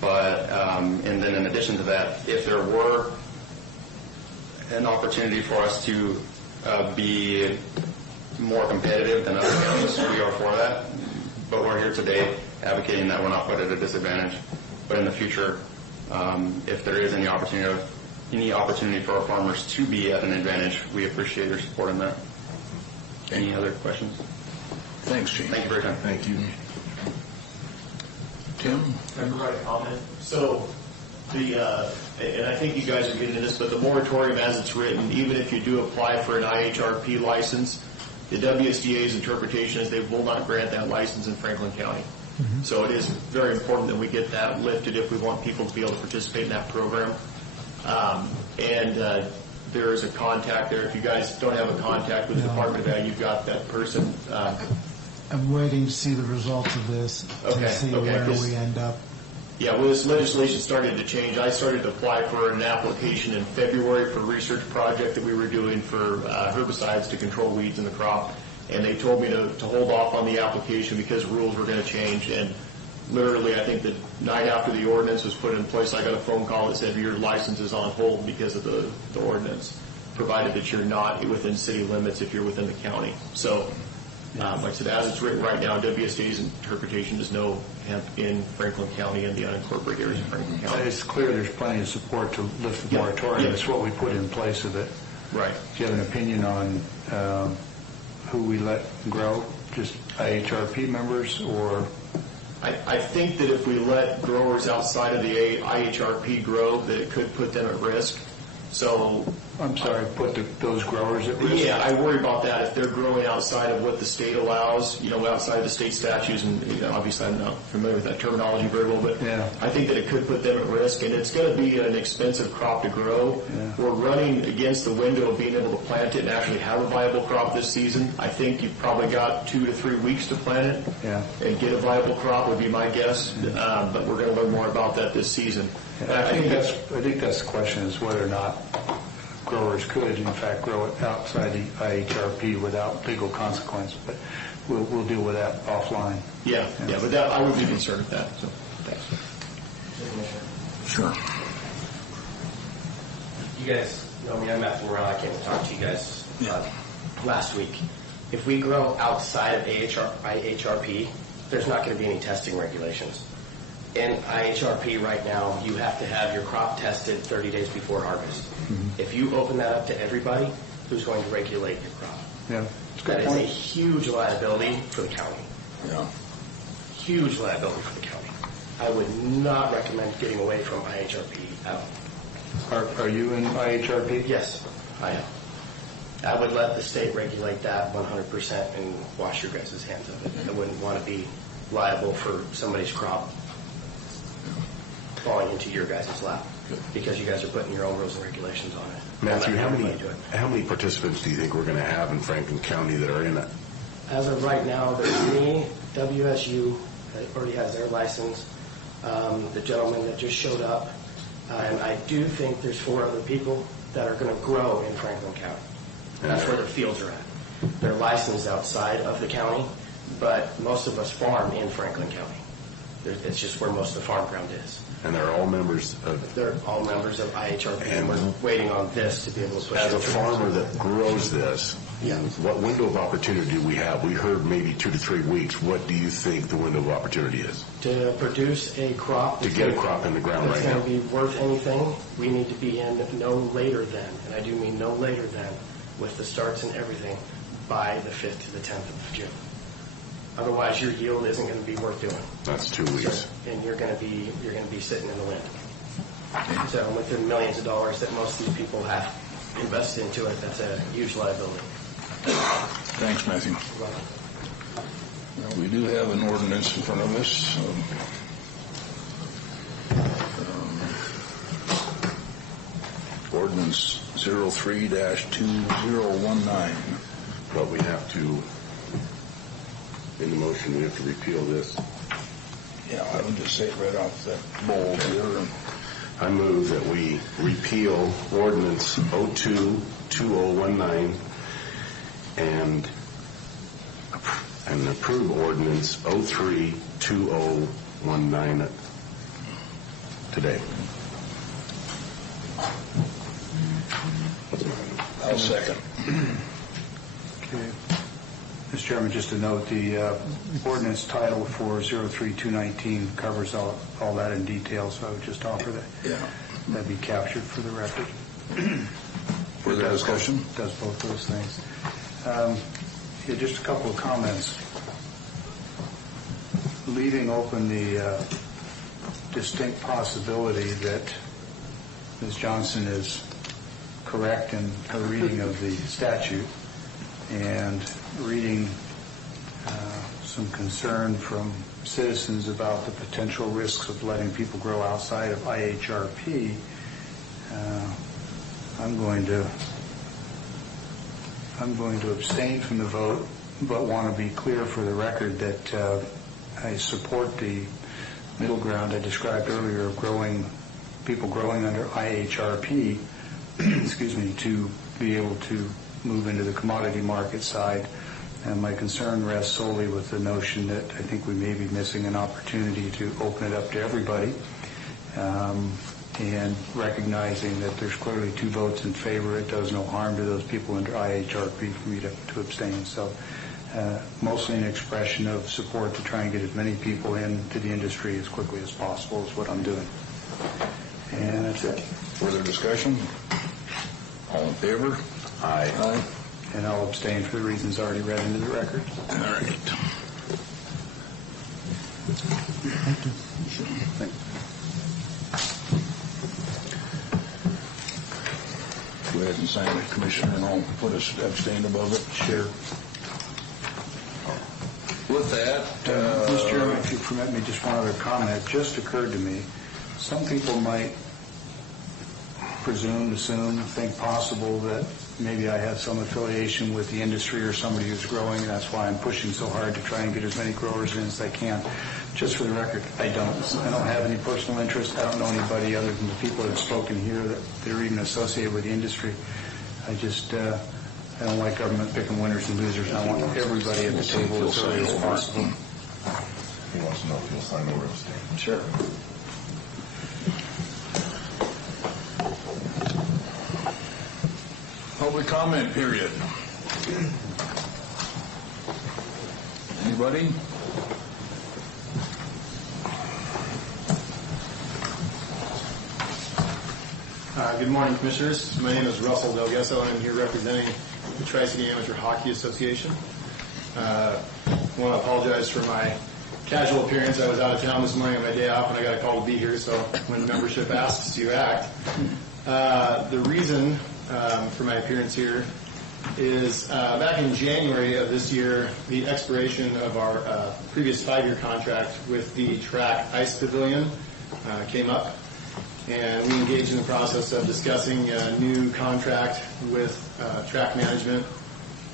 But and then in addition to that, if there were an opportunity for us to be more competitive than other counties, we are for that. But we're here today advocating that we're not put at a disadvantage. But in the future, if there is any opportunity for our farmers to be at an advantage, we appreciate your support in that. Any other questions? Thanks, Gene. Thank you for your time. Thank you. Tim? Everybody comment. So, and I think you guys are getting into this, but the moratorium as it's written, even if you do apply for an IHRP license, the WSDA's interpretation is they will not grant that license in Franklin County. Mm-hmm. So it is very important that we get that lifted if we want people to be able to participate in that program. There is a contact there. If you guys don't have a contact with the Department of Ag, you've got that person. I'm waiting to see the results of this to see where we end up. Yeah, well, this legislation started to change. I started to apply for an application in February for a research project that we were doing for herbicides to control weeds in the crop, and they told me to hold off on the application because rules were going to change. And literally, I think the night after the ordinance was put in place, I got a phone call that said your license is on hold because of the ordinance, provided that you're not within city limits if you're within the county. So, like I said, as it's written right now, WSDA's interpretation is no hemp in Franklin County and the unincorporated areas of Franklin County. It's clear there's plenty of support to lift the moratorium. It's what we put in place of it. Right. Do you have an opinion on who we let grow? Just IHRP members, or? I think that if we let growers outside of the IHRP grow, that it could put them at risk. So, I'm sorry, put those growers at risk? Yeah, I worry about that if they're growing outside of what the state allows, outside of the state statutes, and obviously I'm not familiar with that terminology very well, but I think that it could put them at risk, and it's going to be an expensive crop to grow. Yeah. We're running against the window of being able to plant it and actually have a viable crop this season. I think you've probably got 2 to 3 weeks to plant it and get a viable crop would be my guess, but we're going to learn more about that this season. I think that's the question, is whether or not growers could, in fact, grow it outside the IHRP without legal consequence. But we'll deal with that offline. Yeah, but that, I would be concerned with that. So, thanks. Sure. You guys know me. I'm Matthew Morrell. I came to talk to you guys last week. If we grow outside of IHRP, there's not going to be any testing regulations. In IHRP right now, you have to have your crop tested 30 days before harvest. Mm-hmm. If you open that up to everybody, who's going to regulate your crop? Yeah, that is a huge liability for the county. Yeah. Huge liability for the county. I would not recommend getting away from IHRP at all. Are you in IHRP? Yes, I am. I would let the state regulate that 100% and wash your guys' hands of it. I wouldn't want to be liable for somebody's crop falling into your guys' lap because you guys are putting your own rules and regulations on it. Matthew, how many participants do you think we're going to have in Franklin County that are in it? As of right now, there's me, WSU already has their license, the gentleman that just showed up, and I do think there's 4 other people that are going to grow in Franklin County. That's where the fields are at. They're licensed outside of the county, but most of us farm in Franklin County. It's just where most of the farm ground is. And they're all members of... They're all members of IHRP, and we're waiting on this to be able to push As it a through. farmer that grows this, what window of opportunity do we have? We heard maybe 2 to 3 weeks. What do you think the window of opportunity is? To produce a crop... To get a crop in the ground right now. That's going to be worth anything, we need to be in no later than, and I do mean no later than, with the starts and everything, by the 5th to the 10th of June. Otherwise, your yield isn't going to be worth doing. That's 2 weeks. So, and you're going to be sitting in the wind. So with the millions of dollars that most of these people have invested into it, that's a huge liability. Thanks, Matthew. Well, we do have an ordinance in front of us. Ordinance 03-2019. But we have to, in the motion, we have to repeal this. Yeah, I would just say it right off that bowl here. I move that we repeal ordinance 02-2019 and approve ordinance 03-2019 today. I'll second. Okay. Mr. Chairman, just to note, the ordinance title for 03219 covers all that in detail, so I would just offer that. Yeah. That'd be captured for the record. Further discussion? Does both those things. Just a couple of comments. Leaving open the distinct possibility that Ms. Johnson is correct in her reading of the statute and reading some concern from citizens about the potential risks of letting people grow outside of IHRP, I'm going to abstain from the vote, but want to be clear for the record that I support the middle ground I described earlier of people growing under IHRP, excuse me, to be able to move into the commodity market side. And my concern rests solely with the notion that I think we may be missing an opportunity to open it up to everybody, and recognizing that there's clearly 2 votes in favor. It does no harm to those people under IHRP for me to abstain. So mostly an expression of support to try and get as many people into the industry as quickly as possible is what I'm doing. And that's it. Further discussion? All in favor? Aye. Aye. And I'll abstain for the reasons already read into the record. All right. Thank you. Thank you. Go ahead and sign it, Commissioner, and I'll put us abstained above it. Sure. With that, Mr. Chairman, if you permit me just one other comment. It just occurred to me, some people might assume, think possible that maybe I have some affiliation with the industry or somebody who's growing, and that's why I'm pushing so hard to try and get as many growers in as I can. Just for the record, I don't have any personal interest. I don't know anybody other than the people that have spoken here that are even associated with the industry. I don't like government picking winners and losers. I want everybody at the table as early as possible. He wants to know if you'll sign over abstain. Sure. Public comment period. Anybody? Good morning, Commissioners. My name is Russell Delgesso, and I'm here representing the Tri-City Amateur Hockey Association. I want to apologize for my casual appearance. I was out of town this morning on my day off, and I got a call to be here, so when membership asks, you act. The reason for my appearance here is back in January of this year, the expiration of our previous 5-year contract with the track ice pavilion came up, and we engaged in the process of discussing a new contract with track management,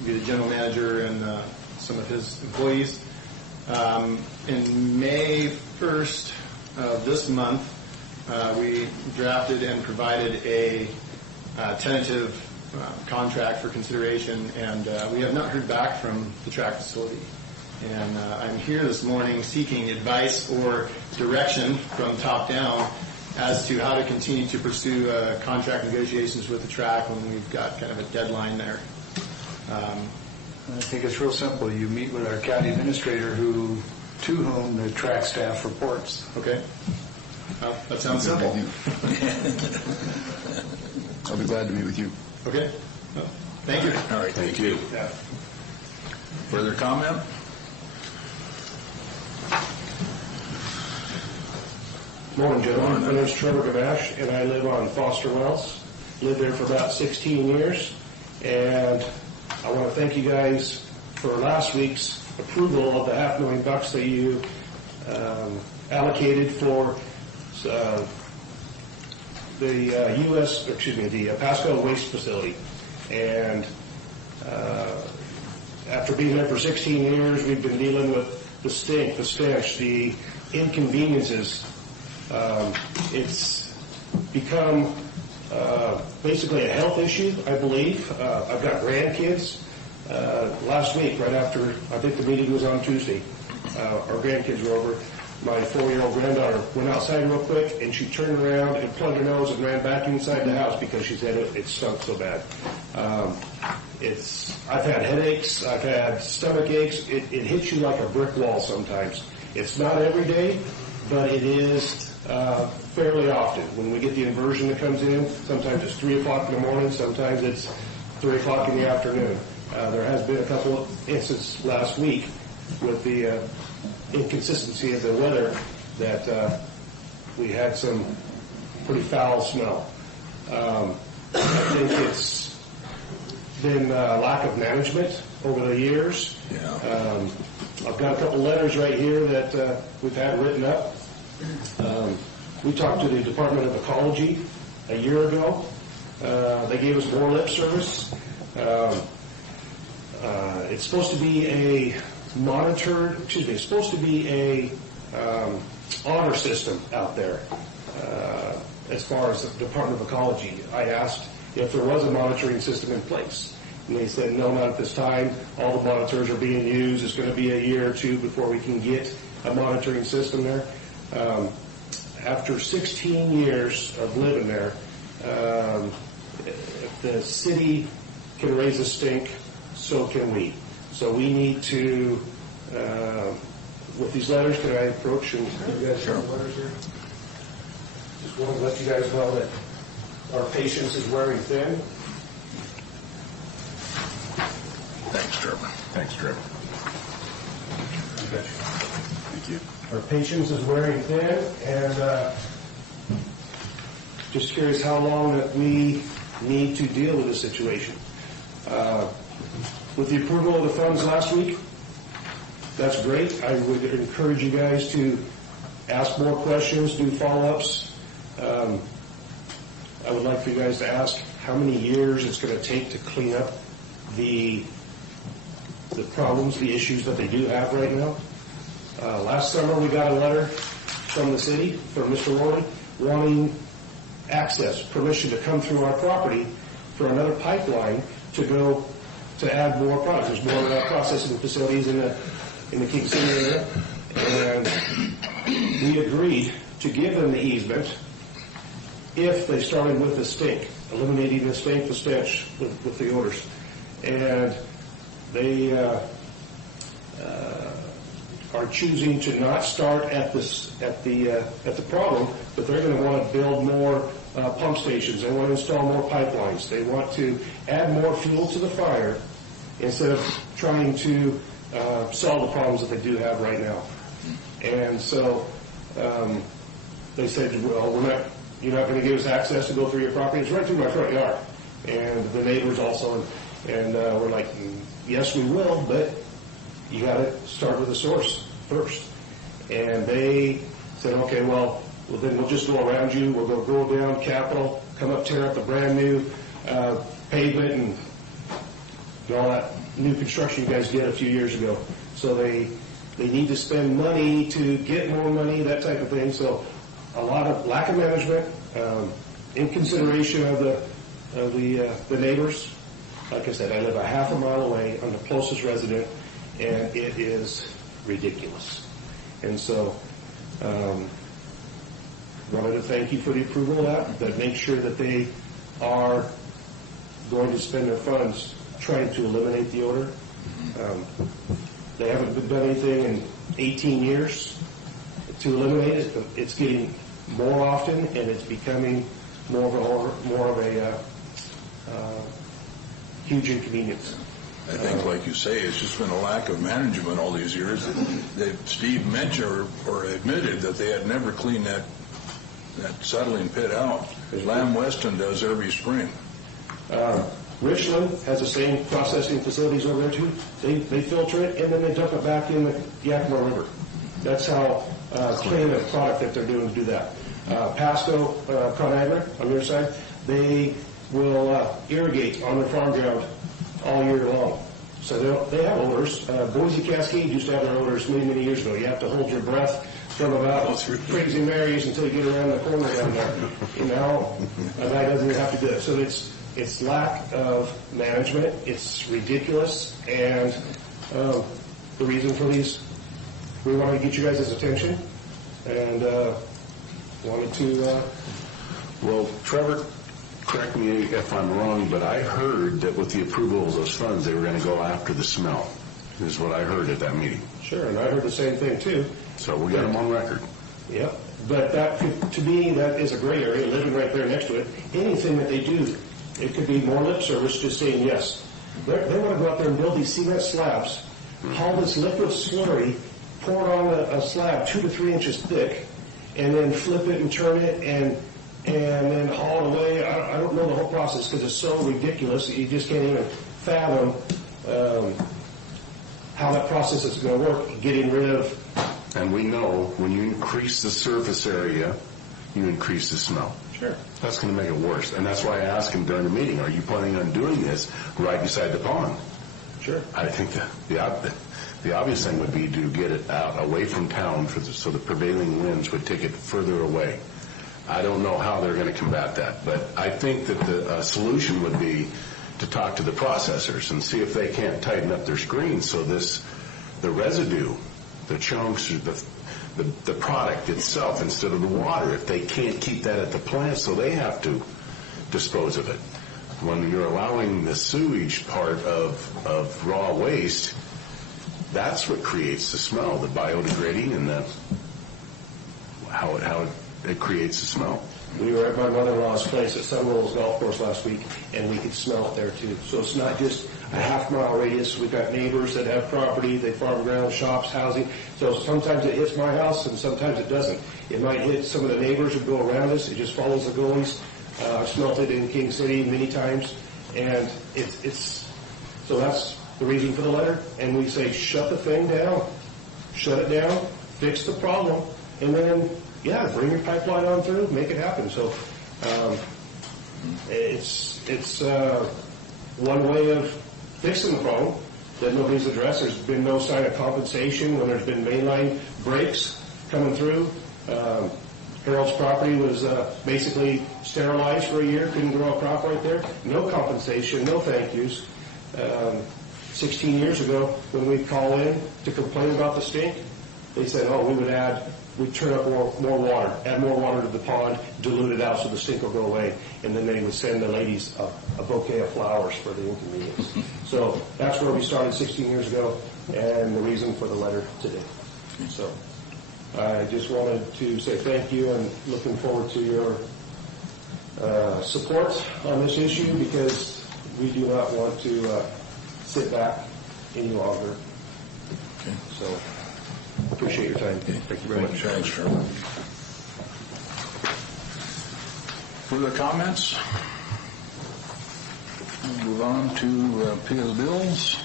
the general manager and some of his employees. In May 1st of this month, we drafted and provided a tentative contract for consideration, and we have not heard back from the track facility. And I'm here this morning seeking advice or direction from top down as to how to continue to pursue contract negotiations with the track when we've got kind of a deadline there. I think it's real simple. You meet with our county administrator to whom the track staff reports. Okay. Well, that sounds simple. I'll be glad to meet with you. Okay. Well, thank you. All right, thank you. Yeah. Further comment? Morning, gentlemen. My name is Trevor Gamache, and I live on Foster Wells. Lived there for about 16 years, and I want to thank you guys for last week's approval of the $500,000 that you allocated for the Pasco Waste Facility. And after being there for 16 years, we've been dealing with the stink, the stench, the inconveniences. It's become basically a health issue, I believe. I've got grandkids. Last week, right after, I think the meeting was on Tuesday, our grandkids were over. My 4-year-old granddaughter went outside real quick, and she turned around and plugged her nose and ran back inside the house because she said it stunk so bad. I've had headaches, I've had stomach aches. It hits you like a brick wall sometimes. It's not every day, but it is fairly often. When we get the inversion that comes in, sometimes it's 3 o'clock in the morning, sometimes it's 3 o'clock in the afternoon. There has been a couple of instances last week with the inconsistency of the weather that we had some pretty foul smell. I think it's been lack of management over the years. Yeah. I've got a couple letters right here that we've had written up. We talked to the Department of Ecology a year ago. They gave us more lip service. It's supposed to be a it's supposed to be a honor system out there as far as the Department of Ecology. I asked if there was a monitoring system in place, and they said, no, not at this time. All the monitors are being used. It's going to be a year or two before we can get a monitoring system there. After 16 years of living there, if the city can raise a stink, so can we. So we need to, with these letters, can I approach and you guys have the letters here? Just want to let you guys know that our patience is wearing thin. Thanks, Trevor. Thanks, Trevor. Thank you. Our patience is wearing thin, and just curious how long that we need to deal with this situation. With the approval of the funds last week, that's great. I would encourage you guys to ask more questions, do follow-ups. I would like for you guys to ask how many years it's going to take to clean up the problems, the issues that they do have right now. Last summer we got a letter from the city, from Mr. Warren, wanting access, permission to come through our property for another pipeline to go to add more products. There's more processing facilities in the King City area, and we agreed to give them the easement if they started with the stink, eliminating the stink, the stench with the odors. And they are choosing to not start at the problem, but they're going to want to build more pump stations. They want to install more pipelines. They want to add more fuel to the fire instead of trying to solve the problems that they do have right now. And so they said, well, we're not you're not going to give us access to go through your property? It's right through my front yard. And the neighbors also, and we're like, yes, we will, but you got to start with the source first. And they said, okay, well, then we'll just go around you. We'll go down Capitol, come up, tear up the brand new pavement and all that new construction you guys did a few years ago. So they need to spend money to get more money, that type of thing. So a lot of lack of management, in consideration of the neighbors. Like I said, I live a half a mile away. I'm the closest resident, and it is ridiculous. And so wanted to thank you for the approval of that, but make sure that they are going to spend their funds trying to eliminate the odor. They haven't done anything in 18 years to eliminate it, but it's getting more often, and it's becoming more of a huge inconvenience. I think, like you say, it's just been a lack of management all these years. Steve mentioned or admitted that they had never cleaned that settling pit out. Lamb Weston does every spring. Richland has the same processing facilities over there too. They filter it and then they dump it back in the Yakima River. That's how clean a product that they're doing to do that. Pasco, Conagra, on your side, they will irrigate on their farm ground all year long. So they have odors. Boise Cascade used to have their odors many, many years ago. You have to hold your breath from about Crazy Mary's until you get around the corner down there. You know, a guy doesn't even have to do it. So it's lack of management. It's ridiculous. And the reason for these, we wanted to get you guys' attention and wanted to... Well, Trevor, correct me if I'm wrong, but I heard that with the approval of those funds, they were going to go after the smell, is what I heard at that meeting. Sure, and I heard the same thing too. So we got them on record. Yep. But that, to me, that is a gray area, living right there next to it. Anything that they do, it could be more lip service, just saying yes. They want to go out there and build these cement slabs, haul this liquid slurry, pour it on a slab 2 to 3 inches thick, and then flip it and turn it and then haul it away. I don't know the whole process because it's so ridiculous that you just can't even fathom how that process is going to work, getting rid of. And we know when you increase the surface area, you increase the smell. Sure. That's going to make it worse. And that's why I asked him during the meeting, are you planning on doing this right beside the pond? Sure. I think the obvious thing would be to get it out away from town so the prevailing winds would take it further away. I don't know how they're going to combat that, but I think that the solution would be to talk to the processors and see if they can't tighten up their screens so the residue, the chunks, the product itself instead of the water, if they can't keep that at the plant, so they have to dispose of it. When you're allowing the sewage part of raw waste, that's what creates the smell, the biodegrading and how it creates the smell. We were at my mother-in-law's place at Sunrolls Golf Course last week, and we could smell it there too. So it's not just a half-mile radius. We've got neighbors that have property, they farm ground, shops, housing. So sometimes it hits my house, and sometimes it doesn't. It might hit some of the neighbors who go around us. It just follows the goalies. I've smelled it in King City many times, and it's so that's the reason for the letter. And we say, shut the thing down, shut it down, fix the problem, and then bring your pipeline on through, make it happen. So it's one way of fixing the problem that nobody's addressed. There's been no sign of compensation when there's been mainline breaks coming through. Harold's property was basically sterilized for a year, couldn't grow a crop right there. No compensation, no thank yous. 16 years ago, when we'd call in to complain about the stink, they said, we'd turn up more water, add more water to the pond, dilute it out so the stink will go away, and then they would send the ladies a bouquet of flowers for the inconvenience. So that's where we started 16 years ago, and the reason for the letter today. So I just wanted to say thank you and looking forward to your support on this issue because we do not want to sit back any longer. Okay. So appreciate your time. Thank you very much. Thanks, Trevor. Further comments? We'll move on to pay the bills.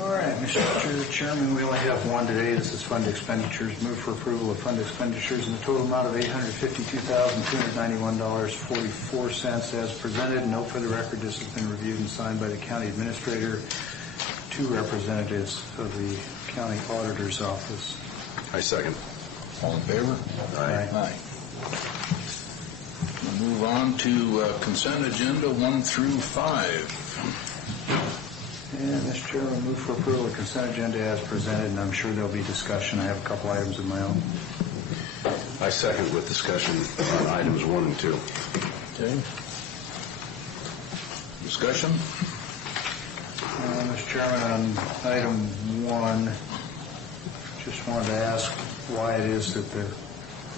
All right, Mr. Chairman, we only have one today. This is fund expenditures. Move for approval of fund expenditures in the total amount of $852,291.44 as presented. Note for the record, this has been reviewed and signed by the county administrator, 2 representatives of the county auditor's office. I second. All in favor? Aye. We'll move on to consent agenda 1 through 5. And Mr. Chairman, move for approval of consent agenda as presented, and I'm sure there'll be discussion. I have a couple items of my own. I second with discussion on items 1 and 2. Okay. Discussion? Mr. Chairman, on item 1, just wanted to ask why it is that the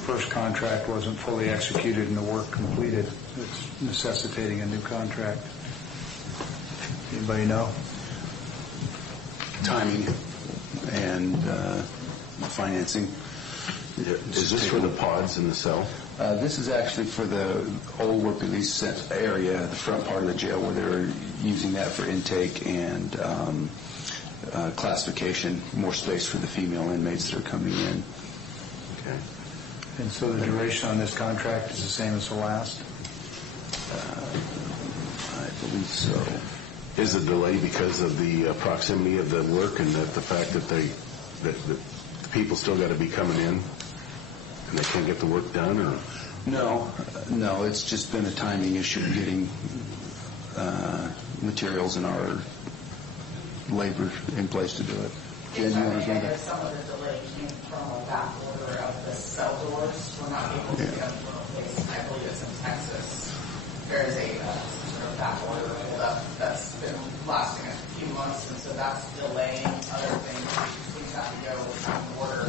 first contract wasn't fully executed and the work completed. It's necessitating a new contract. Anybody know? Timing and financing. Is this for the pods in the cell? This is actually for the old work release area, the front part of the jail, where they're using that for intake and classification, more space for the female inmates that are coming in. Okay. And so the duration on this contract is the same as the last? I believe so. Is the delay because of the proximity of the work and the fact that the people still got to be coming in and they can't get the work done? Or No, it's just been a timing issue in getting materials and our labor in place to do it. Jen, you want to go back? Some of the delay came from a back order of the cell doors. We're not able to get them in place. I believe it's in Texas. There is a sort of back order that's been lasting a few months, and so that's delaying other things. Things have to go in order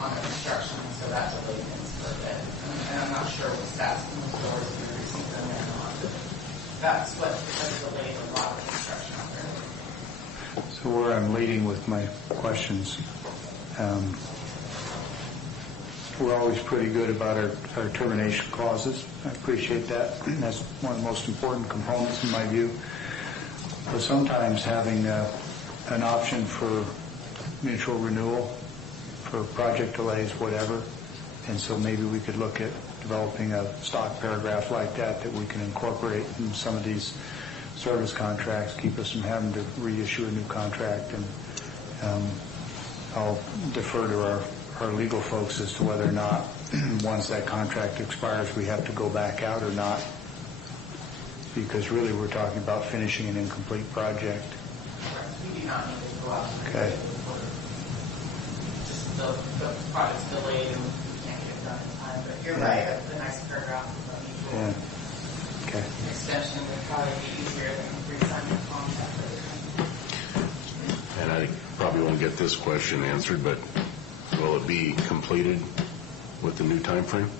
on the construction, so that delayed things for a bit. And I'm not sure what stats from those doors if you received them or not. That's what has delayed a lot of construction out there. So where I'm leading with my questions, we're always pretty good about our termination clauses. I appreciate that. That's one of the most important components in my view. But sometimes having an option for mutual renewal, for project delays, whatever, and so maybe we could look at developing a stock paragraph like that we can incorporate in some of these service contracts, keep us from having to reissue a new contract. And I'll defer to our legal folks as to whether or not once that contract expires we have to go back out or not, because really we're talking about finishing an incomplete project. We do not need to go out. Okay. Just the project's delayed and we can't get it done in time. But you're right, the next paragraph is unusual. Yeah. Okay. Extension would probably be easier than re-signing the contract. and I probably won't get this question answered, but will it be completed with the new time frame?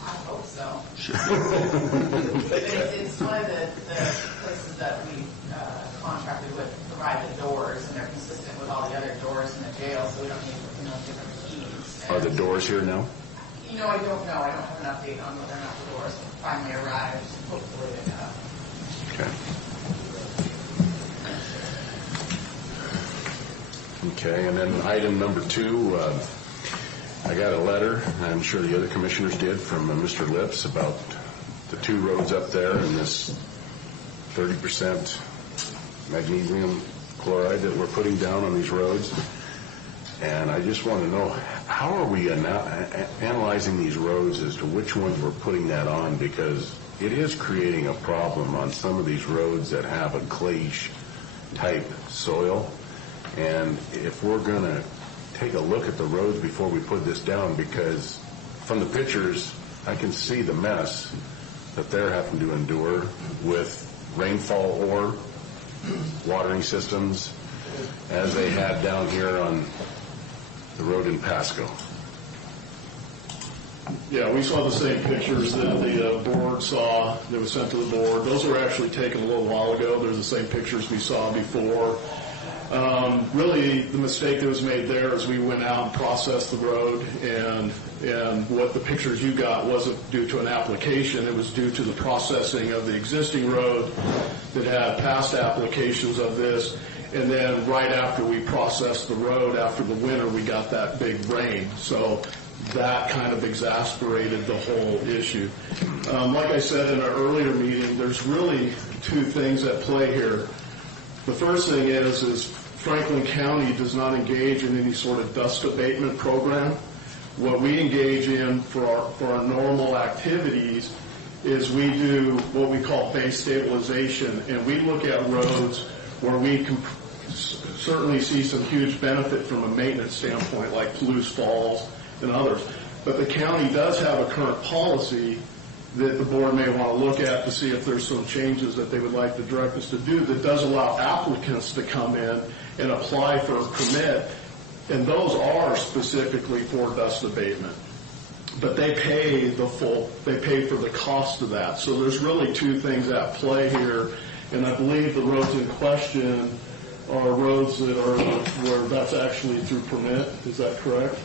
I hope so. Sure. It's one of the places that we contracted with provide the doors, and they're consistent with all the other doors in the jail, so we don't need different keys. Are the doors here now? I don't know. I don't have an update on whether or not the doors finally arrived. Hopefully they have. Okay, and then item number 2, I got a letter, I'm sure the other commissioners did, from Mr. Lips about the 2 roads up there and this 30% magnesium chloride that we're putting down on these roads. And I just want to know, how are we analyzing these roads as to which ones we're putting that on? Because it is creating a problem on some of these roads that have a clayish type soil. And if we're going to take a look at the roads before we put this down, because from the pictures, I can see the mess that they're having to endure with rainfall or watering systems as they had down here on the road in Pasco. Yeah, we saw the same pictures that the board saw that was sent to the board. Those were actually taken a little while ago. They're the same pictures we saw before. Really, the mistake that was made there is we went out and processed the road, and what the pictures you got wasn't due to an application. It was due to the processing of the existing road that had past applications of this. And then right after we processed the road, after the winter, we got that big rain. So that kind of exasperated the whole issue. Like I said in our earlier meeting, there's really two things at play here. The first thing is Franklin County does not engage in any sort of dust abatement program. What we engage in for our normal activities is we do what we call base stabilization, and we look at roads where we can certainly see some huge benefit from a maintenance standpoint, like Palouse Falls and others. But the county does have a current policy that the board may want to look at to see if there's some changes that they would like to direct us to do that does allow applicants to come in and apply for a permit, and those are specifically for dust abatement. But they pay they pay for the cost of that. So there's really two things at play here, and I believe the roads in question are roads that are where that's actually through permit. Is that correct?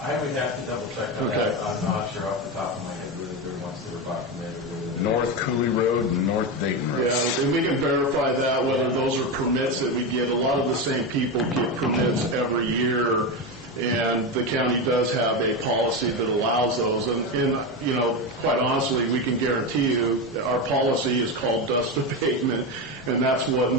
I would have to double check on that. I'm not sure off the top of my head whether they're ones that are by permit or whether North Cooley Road and North Dayton Road. Yeah, and we can verify that, whether those are permits that we get. A lot of the same people get permits every year, and the county does have a policy that allows those. And you know, quite honestly, we can guarantee you that our policy is called dust abatement, and that's what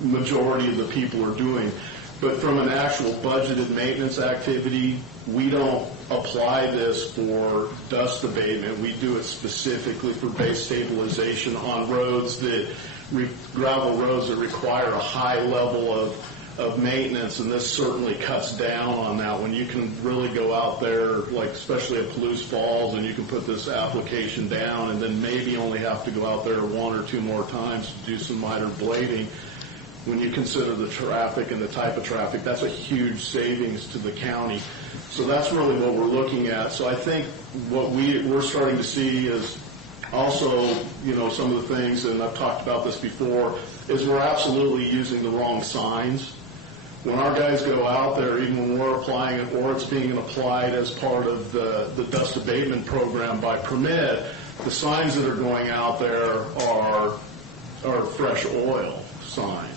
majority of the people are doing. But from an actual budgeted maintenance activity, we don't apply this for dust abatement. We do it specifically for base stabilization on roads gravel roads that require a high level of maintenance, and this certainly cuts down on that. When you can really go out there, like especially at Palouse Falls, and you can put this application down and then maybe only have to go out there one or two more times to do some minor blading. When you consider the traffic and the type of traffic, that's a huge savings to the county. So that's really what we're looking at. So I think what we're starting to see is also, you know, some of the things, and I've talked about this before, is we're absolutely using the wrong signs. When our guys go out there, even when we're applying it or it's being applied as part of the dust abatement program by permit, the signs that are going out there are fresh oil signs.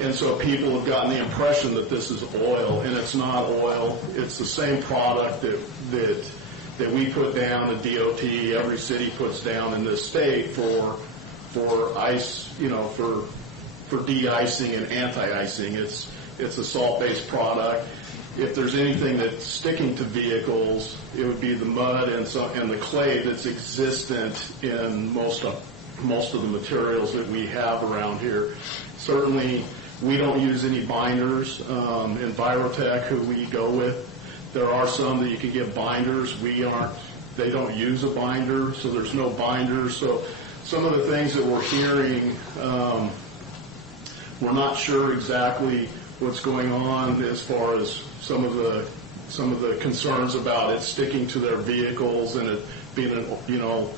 And so people have gotten the impression that this is oil, and it's not oil. It's the same product that we put down, the DOT, every city puts down in this state for ice, you know, for de-icing and anti-icing. It's a salt-based product. If there's anything that's sticking to vehicles, it would be the mud and the clay that's existent in most of the materials that we have around here. Certainly, we don't use any binders. Envirotech, who we go with, there are some that you can get binders. They don't use a binder, so there's no binders. So some of the things that we're hearing, we're not sure exactly what's going on as far as some of the concerns about it sticking to their vehicles and it being, you know,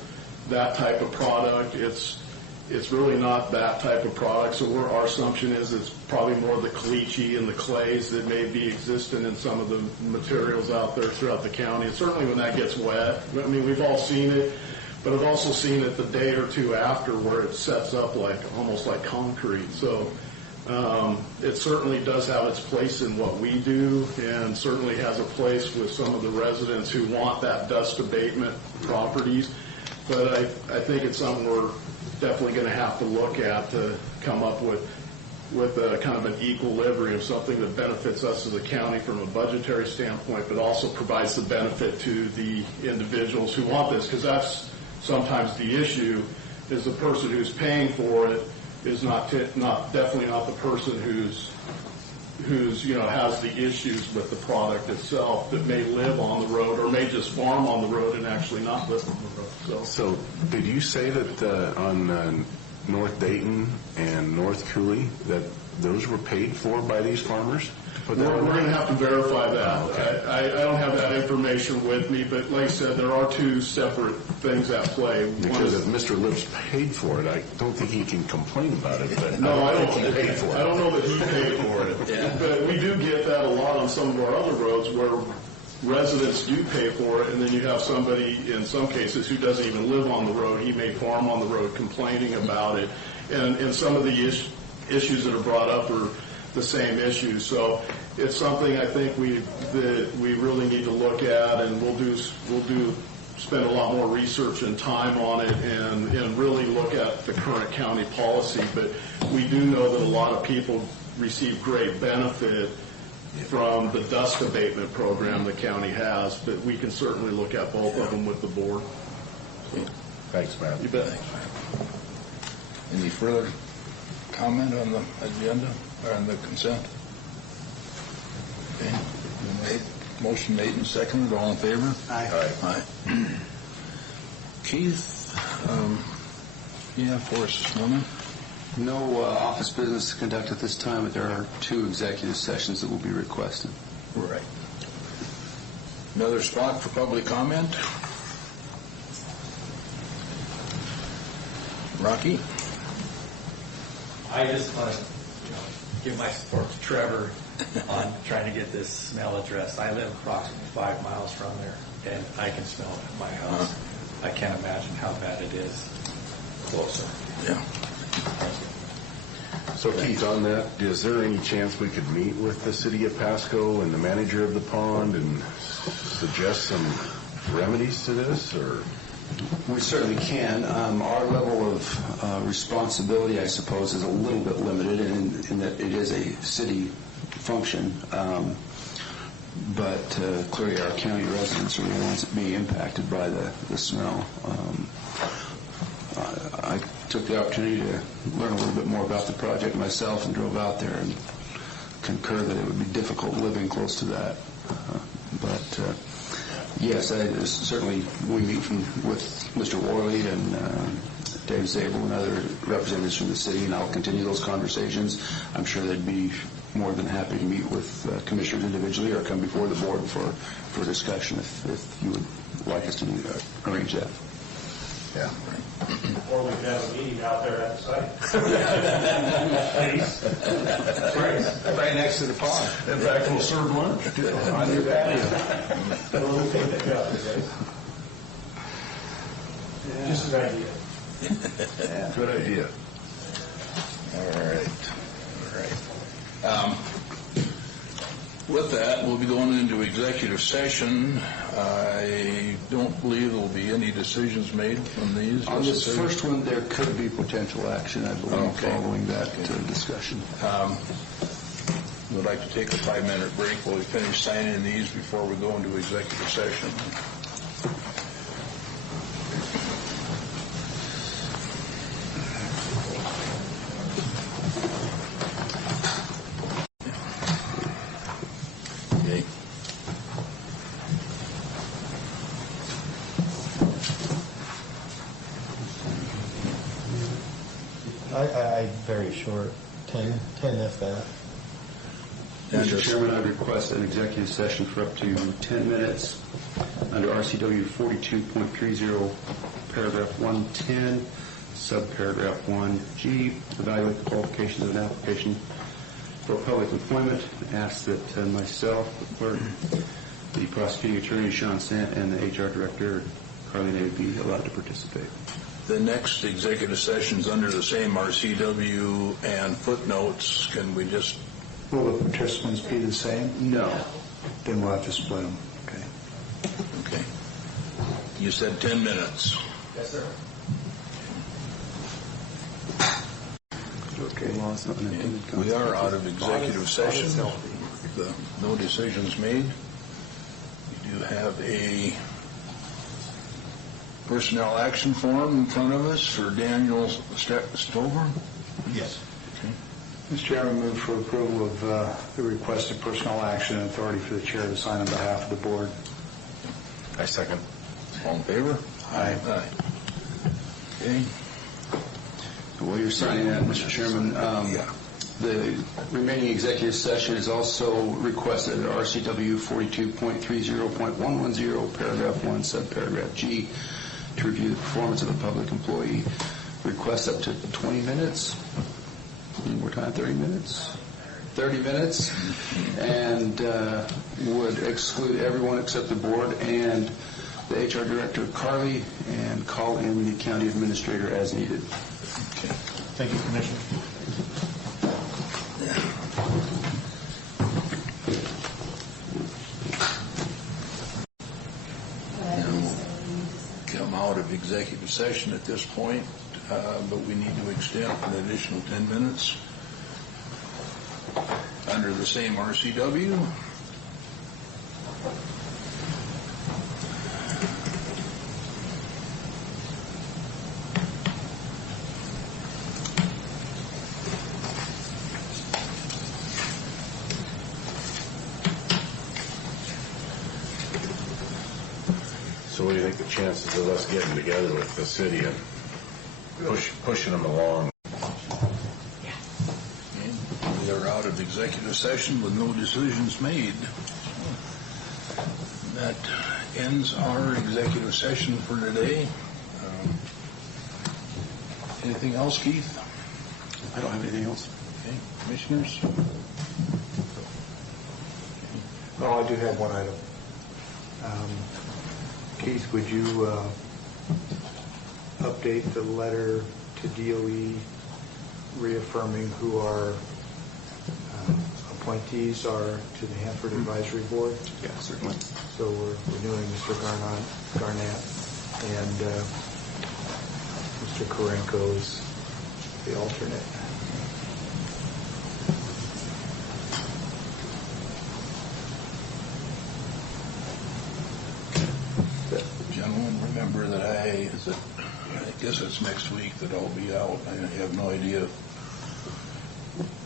that type of product. It's really not that type of product, so our assumption is it's probably more the caliche and the clays that may be existent in some of the materials out there throughout the county. And certainly when that gets wet, I mean, we've all seen it, but I've also seen it the day or two after where it sets up almost like concrete. So it certainly does have its place in what we do, and certainly has a place with some of the residents who want that dust abatement properties. But I think it's something we're definitely going to have to look at to come up with a kind of an equilibrium, something that benefits us as a county from a budgetary standpoint, but also provides the benefit to the individuals who want this, because that's sometimes the issue, is the person who's paying for it is definitely not the person who's you know, has the issues with the product itself, that may live on the road or may just farm on the road and actually not live on the road. So did you say that on North Dayton and North Cooley that those were paid for by these farmers to put We're that in? going to have to verify that. Okay. I don't have that information with me, but like I said, there are two separate things at play. One Because is- if Mr. Lips paid for it, I don't think he can complain about it, but No, I don't think he paid for it. I don't know that he paid for it. But we do get that a lot on some of our other roads where residents do pay for it, and then you have somebody, in some cases, who doesn't even live on the road. He may farm on the road complaining about it. And some of the issues that are brought up are the same issues. So it's something I think that we really need to look at, and we'll spend a lot more research and time on it and really look at the current county policy. But we do know that a lot of people receive great benefit from the dust abatement program the county has, but we can certainly look at both of them with the board. Thanks, Matt. You bet. Any further comment on the agenda or on the consent? Okay. Motion made and seconded. All in favor? Aye. Aye. Keith, for us this morning. No office business to conduct at this time, but there are 2 executive sessions that will be requested. Right. Another spot for public comment? Rocky? I just want to give my support to Trevor on trying to get this smell addressed. I live approximately 5 miles from there, and I can smell it at my house. I can't imagine how bad it is closer. Yeah. So Keith, on that, is there any chance we could meet with the city of Pasco and the manager of the pond and suggest some remedies to this, or? We certainly can. Our level of responsibility, I suppose, is a little bit limited in that it is a city function. But clearly our county residents are the ones that being impacted by the smell. I took the opportunity to learn a little bit more about the project myself and drove out there and concur that it would be difficult living close to that. But yes, certainly we meet with Mr. Worley and Dave Zabel and other representatives from the city, and I'll continue those conversations. I'm sure they'd be more than happy to meet with commissioners individually or come before the board for discussion if you would like us to arrange that. Yeah. Or we could have a meeting out there at the site. Right next to the pond. In fact, we'll serve lunch, too, on your patio. Just an idea. Yeah. Good idea. All right. With that, we'll be going into executive session. I don't believe there will be any decisions made from these. On this first one, there could be potential action, I believe, following that discussion. We'd like to take a 5-minute break while we finish signing these before we go into executive session. I very short, 10 if that. Mr. Chairman, I request an executive session for up to 10 minutes under RCW 42.30, paragraph 110, subparagraph 1G, evaluate the qualifications of an application for public employment. Ask that myself, the clerk, the prosecuting attorney, Sean Sant, and the HR director, Carly Nave, be allowed to participate. The next executive session is under the same RCW and footnotes. Can we just... Will the participants be the same? No. Then we'll have to split them. Okay. You said 10 minutes. Yes, sir. Okay. We are out of executive session. No decisions made. We do have a personnel action form in front of us for Daniel Stover. Yes. Mr. Chairman, move for approval of the requested personnel action and authority for the chair to sign on behalf of the board. I second. All in favor? Aye. Okay. While you're signing that, Mr. Chairman, The remaining executive session is also requested at RCW 42.30.110, paragraph 1, subparagraph G, to review the performance of a public employee. Request up to 20 minutes. Any more time? 30 minutes? 30 minutes, and would exclude everyone except the board and the HR director, Carly, and call in the county administrator as needed. Okay. Thank you, Commissioner. Come out of executive session at this point, but we need to extend an additional 10 minutes under the same RCW. So what do you think the chances of us getting together with the city and pushing them along? We are out of executive session with no decisions made. That ends our executive session for today. Anything else, Keith? I don't have anything else. Okay, commissioners? Oh, I do have one item. Keith, would you update the letter to DOE reaffirming who our appointees are to the Hanford Advisory Board? Yeah, certainly. So we're renewing Mr. Garnett and Mr. Karenko is the alternate. Gentlemen, remember that I guess it's next week that I'll be out. I have no idea if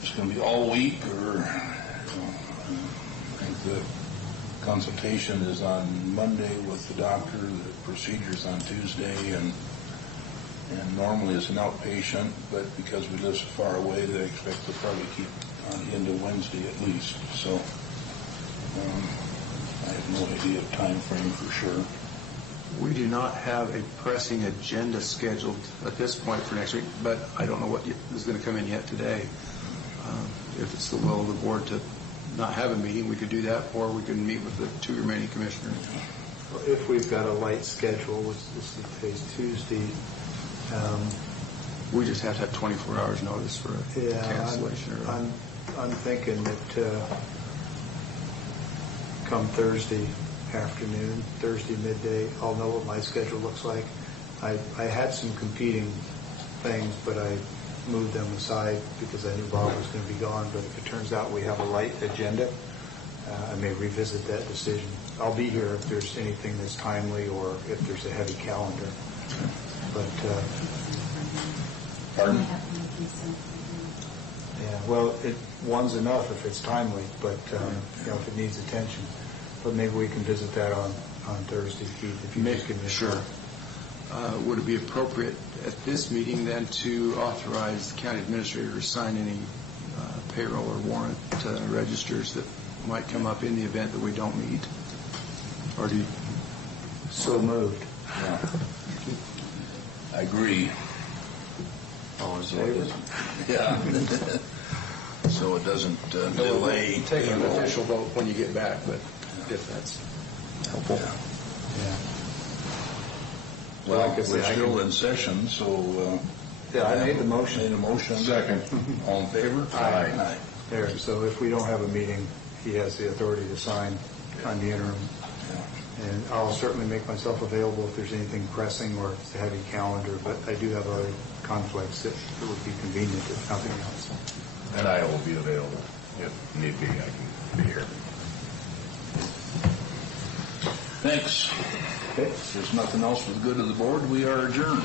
it's going to be all week or I think the consultation is on Monday with the doctor, the procedure's on Tuesday, and normally it's an outpatient, but because we live so far away, they expect to probably keep on into Wednesday at least. So I have no idea of time frame for sure. We do not have a pressing agenda scheduled at this point for next week, but I don't know what is going to come in yet today. If it's the will of the board to not have a meeting, we could do that, or we could meet with the two remaining commissioners. If we've got a light schedule, this is today's Tuesday. We just have to have 24 hours notice for a cancellation. I'm thinking that come Thursday afternoon, Thursday midday, I'll know what my schedule looks like. I had some competing things, but I moved them aside because I knew Bob was going to be gone. But if it turns out we have a light agenda, I may revisit that decision. I'll be here if there's anything that's timely or if there's a heavy calendar. But pardon? Yeah, well, one's enough if it's timely, but if it needs attention. But maybe we can visit that on Thursday, Keith, if you just give me a Sure. Would it be appropriate at this meeting then to authorize the county administrator to sign any payroll or warrant registers that might come up in the event that we don't meet? Or do you? So moved. Yeah. I agree. All in favor? Yeah. So it doesn't delay. Take an official vote when you get back, but if that's helpful. Yeah. Well, we're still in session, so... yeah, I made the motion. Made a motion. Second. All in favor? Aye. There, so if we don't have a meeting, he has the authority to sign on the interim. And I'll certainly make myself available if there's anything pressing or if it's a heavy calendar, but I do have other conflicts that it would be convenient if nothing else. And I will be available if need be. I can be here. Thanks. Okay. If there's nothing else for the good of the board, we are adjourned.